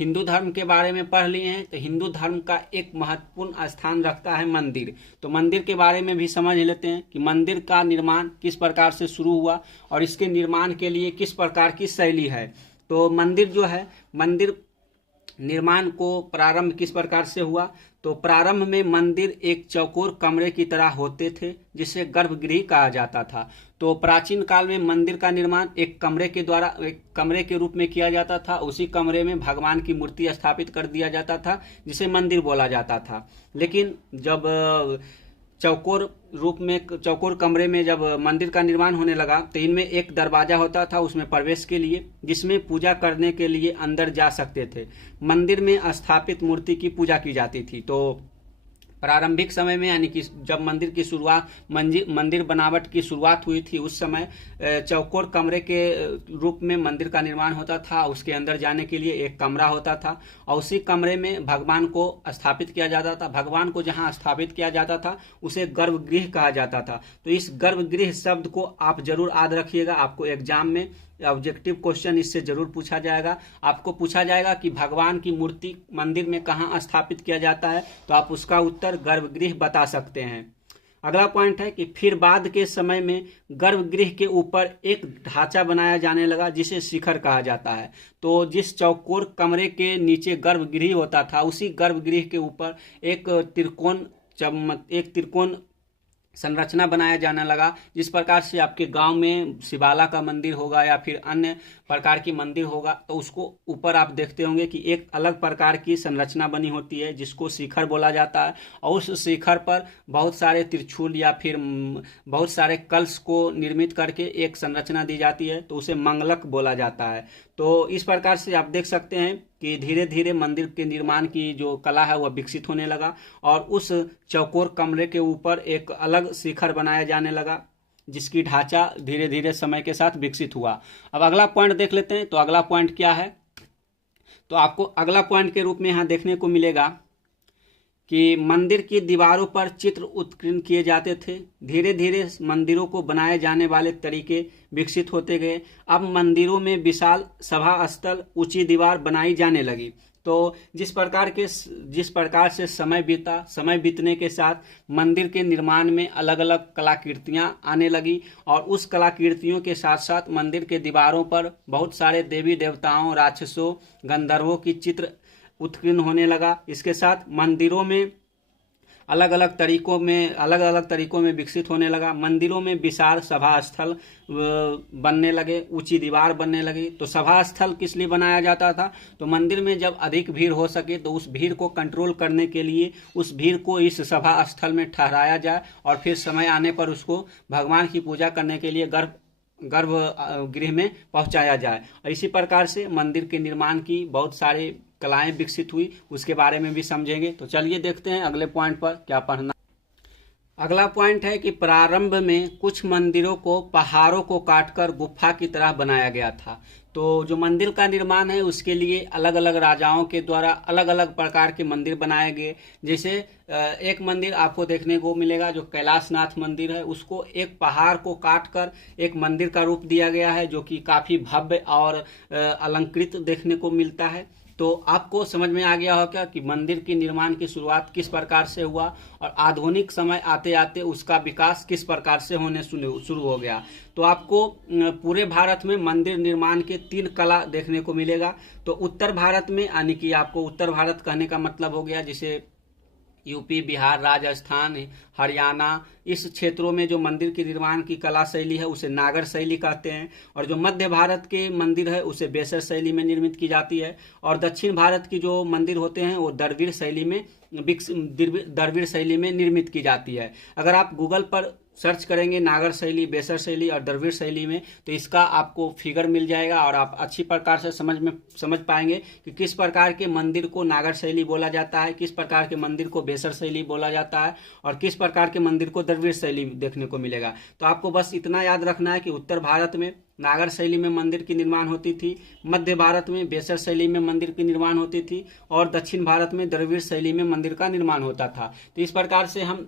हिंदू धर्म के बारे में पढ़ लिए हैं तो हिंदू धर्म का एक महत्वपूर्ण स्थान रखता है मंदिर। तो मंदिर के बारे में भी समझ लेते हैं कि मंदिर का निर्माण किस प्रकार से शुरू हुआ और इसके निर्माण के लिए किस प्रकार की शैली है। तो मंदिर जो है, मंदिर निर्माण को प्रारंभ किस प्रकार से हुआ? तो प्रारंभ में मंदिर एक चौकोर कमरे की तरह होते थे जिसे गर्भगृह कहा जाता था। तो प्राचीन काल में मंदिर का निर्माण एक कमरे के रूप में किया जाता था। उसी कमरे में भगवान की मूर्ति स्थापित कर दिया जाता था जिसे मंदिर बोला जाता था। लेकिन जब चौकोर कमरे में जब मंदिर का निर्माण होने लगा तो इनमें एक दरवाजा होता था उसमें प्रवेश के लिए, जिसमें पूजा करने के लिए अंदर जा सकते थे। मंदिर में स्थापित मूर्ति की पूजा की जाती थी। तो प्रारंभिक समय में यानी कि जब मंदिर बनावट की शुरुआत हुई थी उस समय चौकोर कमरे के रूप में मंदिर का निर्माण होता था। उसके अंदर जाने के लिए एक कमरा होता था और उसी कमरे में भगवान को स्थापित किया जाता था। भगवान को जहां स्थापित किया जाता था उसे गर्भगृह कहा जाता था। तो इस गर्भगृह शब्द को आप जरूर याद रखिएगा, आपको एग्जाम में ऑब्जेक्टिव क्वेश्चन इससे जरूर पूछा जाएगा। आपको पूछा जाएगा कि भगवान की मूर्ति मंदिर में कहाँ स्थापित किया जाता है, तो आप उसका उत्तर गर्भगृह बता सकते हैं। अगला पॉइंट है कि फिर बाद के समय में गर्भगृह के ऊपर एक ढांचा बनाया जाने लगा जिसे शिखर कहा जाता है। तो जिस चौकोर कमरे के नीचे गर्भगृह होता था उसी गर्भगृह के ऊपर एक त्रिकोण संरचना बनाया जाने लगा। जिस प्रकार से आपके गांव में शिवाला का मंदिर होगा या फिर अन्य प्रकार की मंदिर होगा तो उसको ऊपर आप देखते होंगे कि एक अलग प्रकार की संरचना बनी होती है जिसको शिखर बोला जाता है। और उस शिखर पर बहुत सारे त्रिशूल या फिर बहुत सारे कलश को निर्मित करके एक संरचना दी जाती है, तो उसे मंगलक बोला जाता है। तो इस प्रकार से आप देख सकते हैं कि धीरे धीरे मंदिर के निर्माण की जो कला है वह विकसित होने लगा और उस चौकोर कमरे के ऊपर एक अलग शिखर बनाया जाने लगा जिसकी ढांचा धीरे धीरे समय के साथ विकसित हुआ। अब अगला पॉइंट देख लेते हैं। तो अगला पॉइंट क्या है? तो आपको अगला पॉइंट के रूप में यहाँ देखने को मिलेगा कि मंदिर की दीवारों पर चित्र उत्कीर्ण किए जाते थे। धीरे धीरे मंदिरों को बनाए जाने वाले तरीके विकसित होते गए। अब मंदिरों में विशाल सभा स्थल, ऊंची दीवार बनाई जाने लगी। तो जिस प्रकार से समय बीतने के साथ मंदिर के निर्माण में अलग अलग कलाकृतियां आने लगी और उस कलाकृतियों के साथ साथ मंदिर के दीवारों पर बहुत सारे देवी देवताओं, राक्षसों, गंधर्वों की चित्र उत्कीर्ण होने लगा। इसके साथ मंदिरों में अलग अलग तरीकों में विकसित होने लगा। मंदिरों में विशाल सभा स्थल बनने लगे, ऊंची दीवार बनने लगी। तो सभा स्थल किस लिए बनाया जाता था? तो मंदिर में जब अधिक भीड़ हो सके तो उस भीड़ को कंट्रोल करने के लिए उस भीड़ को इस सभा स्थल में ठहराया जाए और फिर समय आने पर उसको भगवान की पूजा करने के लिए गर्भगृह में पहुंचाया जाए। और इसी प्रकार से मंदिर के निर्माण की बहुत सारी कलाएं विकसित हुई, उसके बारे में भी समझेंगे। तो चलिए देखते हैं अगले पॉइंट पर क्या पढ़ना। अगला पॉइंट है कि प्रारंभ में कुछ मंदिरों को पहाड़ों को काटकर गुफा की तरह बनाया गया था। तो जो मंदिर का निर्माण है उसके लिए अलग अलग राजाओं के द्वारा अलग अलग प्रकार के मंदिर बनाए गए। जैसे एक मंदिर आपको देखने को मिलेगा जो कैलाशनाथ मंदिर है, उसको एक पहाड़ को काटकर एक मंदिर का रूप दिया गया है जो कि काफी भव्य और अलंकृत देखने को मिलता है। तो आपको समझ में आ गया होगा कि मंदिर के निर्माण की शुरुआत किस प्रकार से हुआ और आधुनिक समय आते आते उसका विकास किस प्रकार से होने शुरू हो गया। तो आपको पूरे भारत में मंदिर निर्माण के 3 कला देखने को मिलेगा। तो उत्तर भारत में, यानी कि आपको उत्तर भारत कहने का मतलब हो गया जिसे यूपी, बिहार, राजस्थान, हरियाणा, इस क्षेत्रों में जो मंदिर के निर्माण की कला शैली है उसे नागर शैली कहते हैं। और जो मध्य भारत के मंदिर है उसे बेसर शैली में निर्मित की जाती है। और दक्षिण भारत की जो मंदिर होते हैं वो द्रविड़ शैली में निर्मित की जाती है। अगर आप गूगल पर सर्च करेंगे नागर शैली, बेसर शैली और द्रविड़ शैली में तो इसका आपको फिगर मिल जाएगा और आप अच्छी प्रकार से समझ पाएंगे कि किस प्रकार के मंदिर को नागर शैली बोला जाता है, किस प्रकार के मंदिर को बेसर शैली बोला जाता है और किस प्रकार के मंदिर को द्रविड़ शैली देखने को मिलेगा। तो आपको बस इतना याद रखना है कि उत्तर भारत में नागर शैली में मंदिर की निर्माण होती थी, मध्य भारत में बेसर शैली में मंदिर की निर्माण होती थी और दक्षिण भारत में द्रविड़ शैली में मंदिर का निर्माण होता था। तो इस प्रकार से हम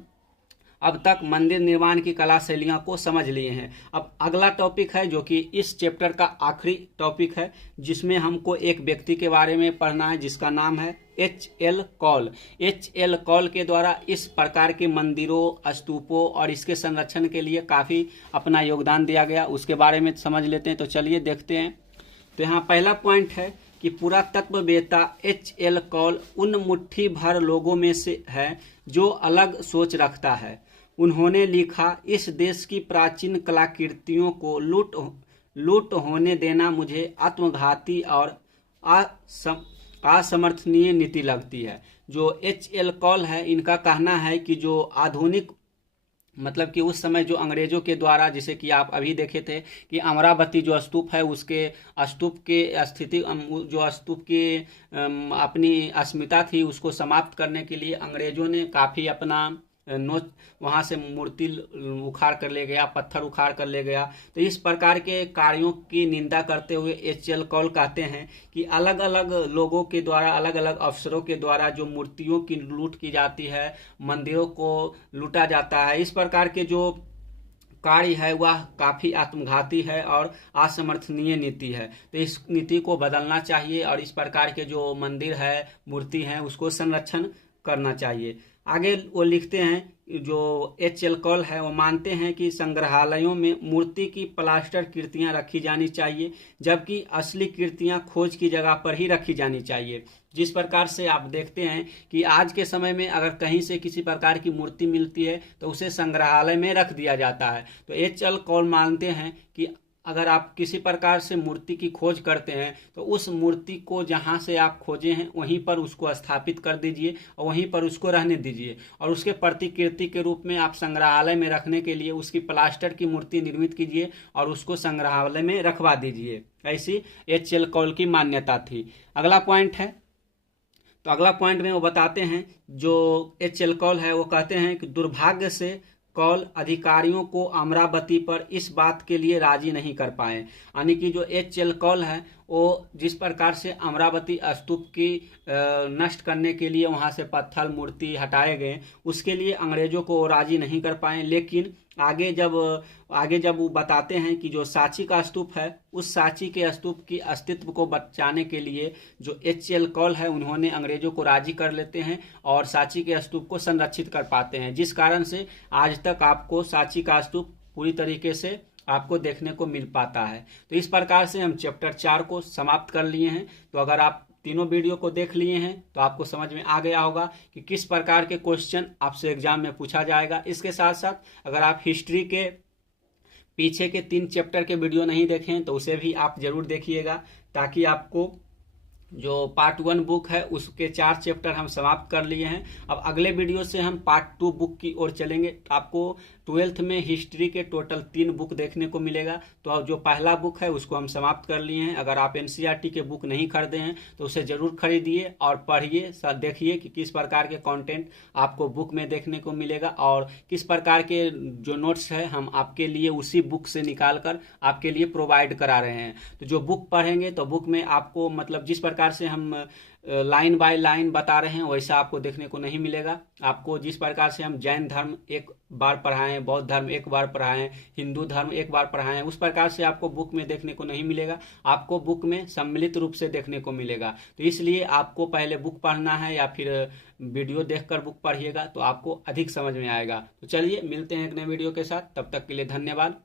अब तक मंदिर निर्माण की कला शैलियों को समझ लिए हैं। अब अगला टॉपिक है जो कि इस चैप्टर का आखिरी टॉपिक है, जिसमें हमको एक व्यक्ति के बारे में पढ़ना है जिसका नाम है H.L. कौल। H.L. कौल के द्वारा इस प्रकार के मंदिरों, स्तूपों और इसके संरक्षण के लिए काफ़ी अपना योगदान दिया गया, उसके बारे में समझ लेते हैं। तो चलिए देखते हैं। तो यहाँ पहला पॉइंट है कि पुरातत्ववेत्ता H.L. कौल उन मुट्ठी भर लोगों में से है जो अलग सोच रखता है। उन्होंने लिखा, इस देश की प्राचीन कलाकृतियों को लूट होने देना मुझे आत्मघाती और असमर्थनीय नीति लगती है। जो H.L. कौल है, इनका कहना है कि जो आधुनिक मतलब कि उस समय जो अंग्रेजों के द्वारा, जैसे कि आप अभी देखे थे कि अमरावती जो स्तूप है, उसके स्तूप के स्थिति जो स्तूप की अपनी अस्मिता थी उसको समाप्त करने के लिए अंग्रेजों ने काफ़ी अपना नोच वहाँ से मूर्ति उखाड़ कर ले गया, पत्थर उखाड़ कर ले गया। तो इस प्रकार के कार्यों की निंदा करते हुए H.L. कौल कहते हैं कि अलग अलग लोगों के द्वारा, अलग अलग अफसरों के द्वारा जो मूर्तियों की लूट की जाती है, मंदिरों को लूटा जाता है, इस प्रकार के जो कार्य है वह काफ़ी आत्मघाती है और असमर्थनीय नीति है। तो इस नीति को बदलना चाहिए और इस प्रकार के जो मंदिर है, मूर्ति है, उसको संरक्षण करना चाहिए। आगे वो लिखते हैं, जो H.L. कौल है वो मानते हैं कि संग्रहालयों में मूर्ति की प्लास्टर कृतियां रखी जानी चाहिए, जबकि असली कृतियां खोज की जगह पर ही रखी जानी चाहिए। जिस प्रकार से आप देखते हैं कि आज के समय में अगर कहीं से किसी प्रकार की मूर्ति मिलती है तो उसे संग्रहालय में रख दिया जाता है। तो H.L. कौल मानते हैं कि अगर आप किसी प्रकार से मूर्ति की खोज करते हैं तो उस मूर्ति को जहां से आप खोजे हैं वहीं पर उसको स्थापित कर दीजिए और वहीं पर उसको रहने दीजिए, और उसके प्रतिकृति के रूप में आप संग्रहालय में रखने के लिए उसकी प्लास्टर की मूर्ति निर्मित कीजिए और उसको संग्रहालय में रखवा दीजिए। ऐसी H.L. कौल की मान्यता थी। अगला पॉइंट है, तो अगला पॉइंट में वो बताते हैं, जो H.L. कौल है वो कहते हैं कि दुर्भाग्य से कौल अधिकारियों को अमरावती पर इस बात के लिए राजी नहीं कर पाए। यानी कि जो H.L. कौल है वो जिस प्रकार से अमरावती स्तूप की नष्ट करने के लिए वहां से पत्थर मूर्ति हटाए गए, उसके लिए अंग्रेजों को राजी नहीं कर पाए। लेकिन आगे जब वो बताते हैं कि जो सांची का स्तूप है, उस सांची के स्तूप की अस्तित्व को बचाने के लिए जो H.L. कौल है उन्होंने अंग्रेजों को राजी कर लेते हैं और सांची के स्तूप को संरक्षित कर पाते हैं, जिस कारण से आज तक आपको सांची का स्तूप पूरी तरीके से आपको देखने को मिल पाता है। तो इस प्रकार से हम चैप्टर 4 को समाप्त कर लिए हैं। तो अगर आप तीनों वीडियो को देख लिए हैं तो आपको समझ में आ गया होगा कि किस प्रकार के क्वेश्चन आपसे एग्जाम में पूछा जाएगा। इसके साथ साथ अगर आप हिस्ट्री के पीछे के 3 चैप्टर के वीडियो नहीं देखें तो उसे भी आप जरूर देखिएगा, ताकि आपको जो पार्ट 1 बुक है उसके 4 चैप्टर हम समाप्त कर लिए हैं। अब अगले वीडियो से हम पार्ट 2 बुक की ओर चलेंगे। आपको 12th में हिस्ट्री के टोटल 3 बुक देखने को मिलेगा। तो अब जो पहला बुक है उसको हम समाप्त कर लिए हैं। अगर आप NCERT के बुक नहीं खरीदे हैं तो उसे जरूर खरीदिए और पढ़िए, देखिए कि किस प्रकार के कंटेंट आपको बुक में देखने को मिलेगा और किस प्रकार के जो नोट्स है हम आपके लिए उसी बुक से निकाल कर आपके लिए प्रोवाइड करा रहे हैं। तो जो बुक पढ़ेंगे तो बुक में आपको मतलब जिस प्रकार से हम लाइन बाय लाइन बता रहे हैं वैसा आपको देखने को नहीं मिलेगा। आपको जिस प्रकार से हम जैन धर्म एक बार पढ़ाएं, बौद्ध धर्म एक बार पढ़ाएं, हिंदू धर्म एक बार पढ़ाएं, उस प्रकार से आपको बुक में देखने को नहीं मिलेगा। आपको बुक में सम्मिलित रूप से देखने को मिलेगा। तो इसलिए आपको पहले बुक पढ़ना है या फिर वीडियो देखकर बुक पढ़िएगा तो आपको अधिक समझ में आएगा। तो चलिए मिलते हैं एक नए वीडियो के साथ, तब तक के लिए धन्यवाद।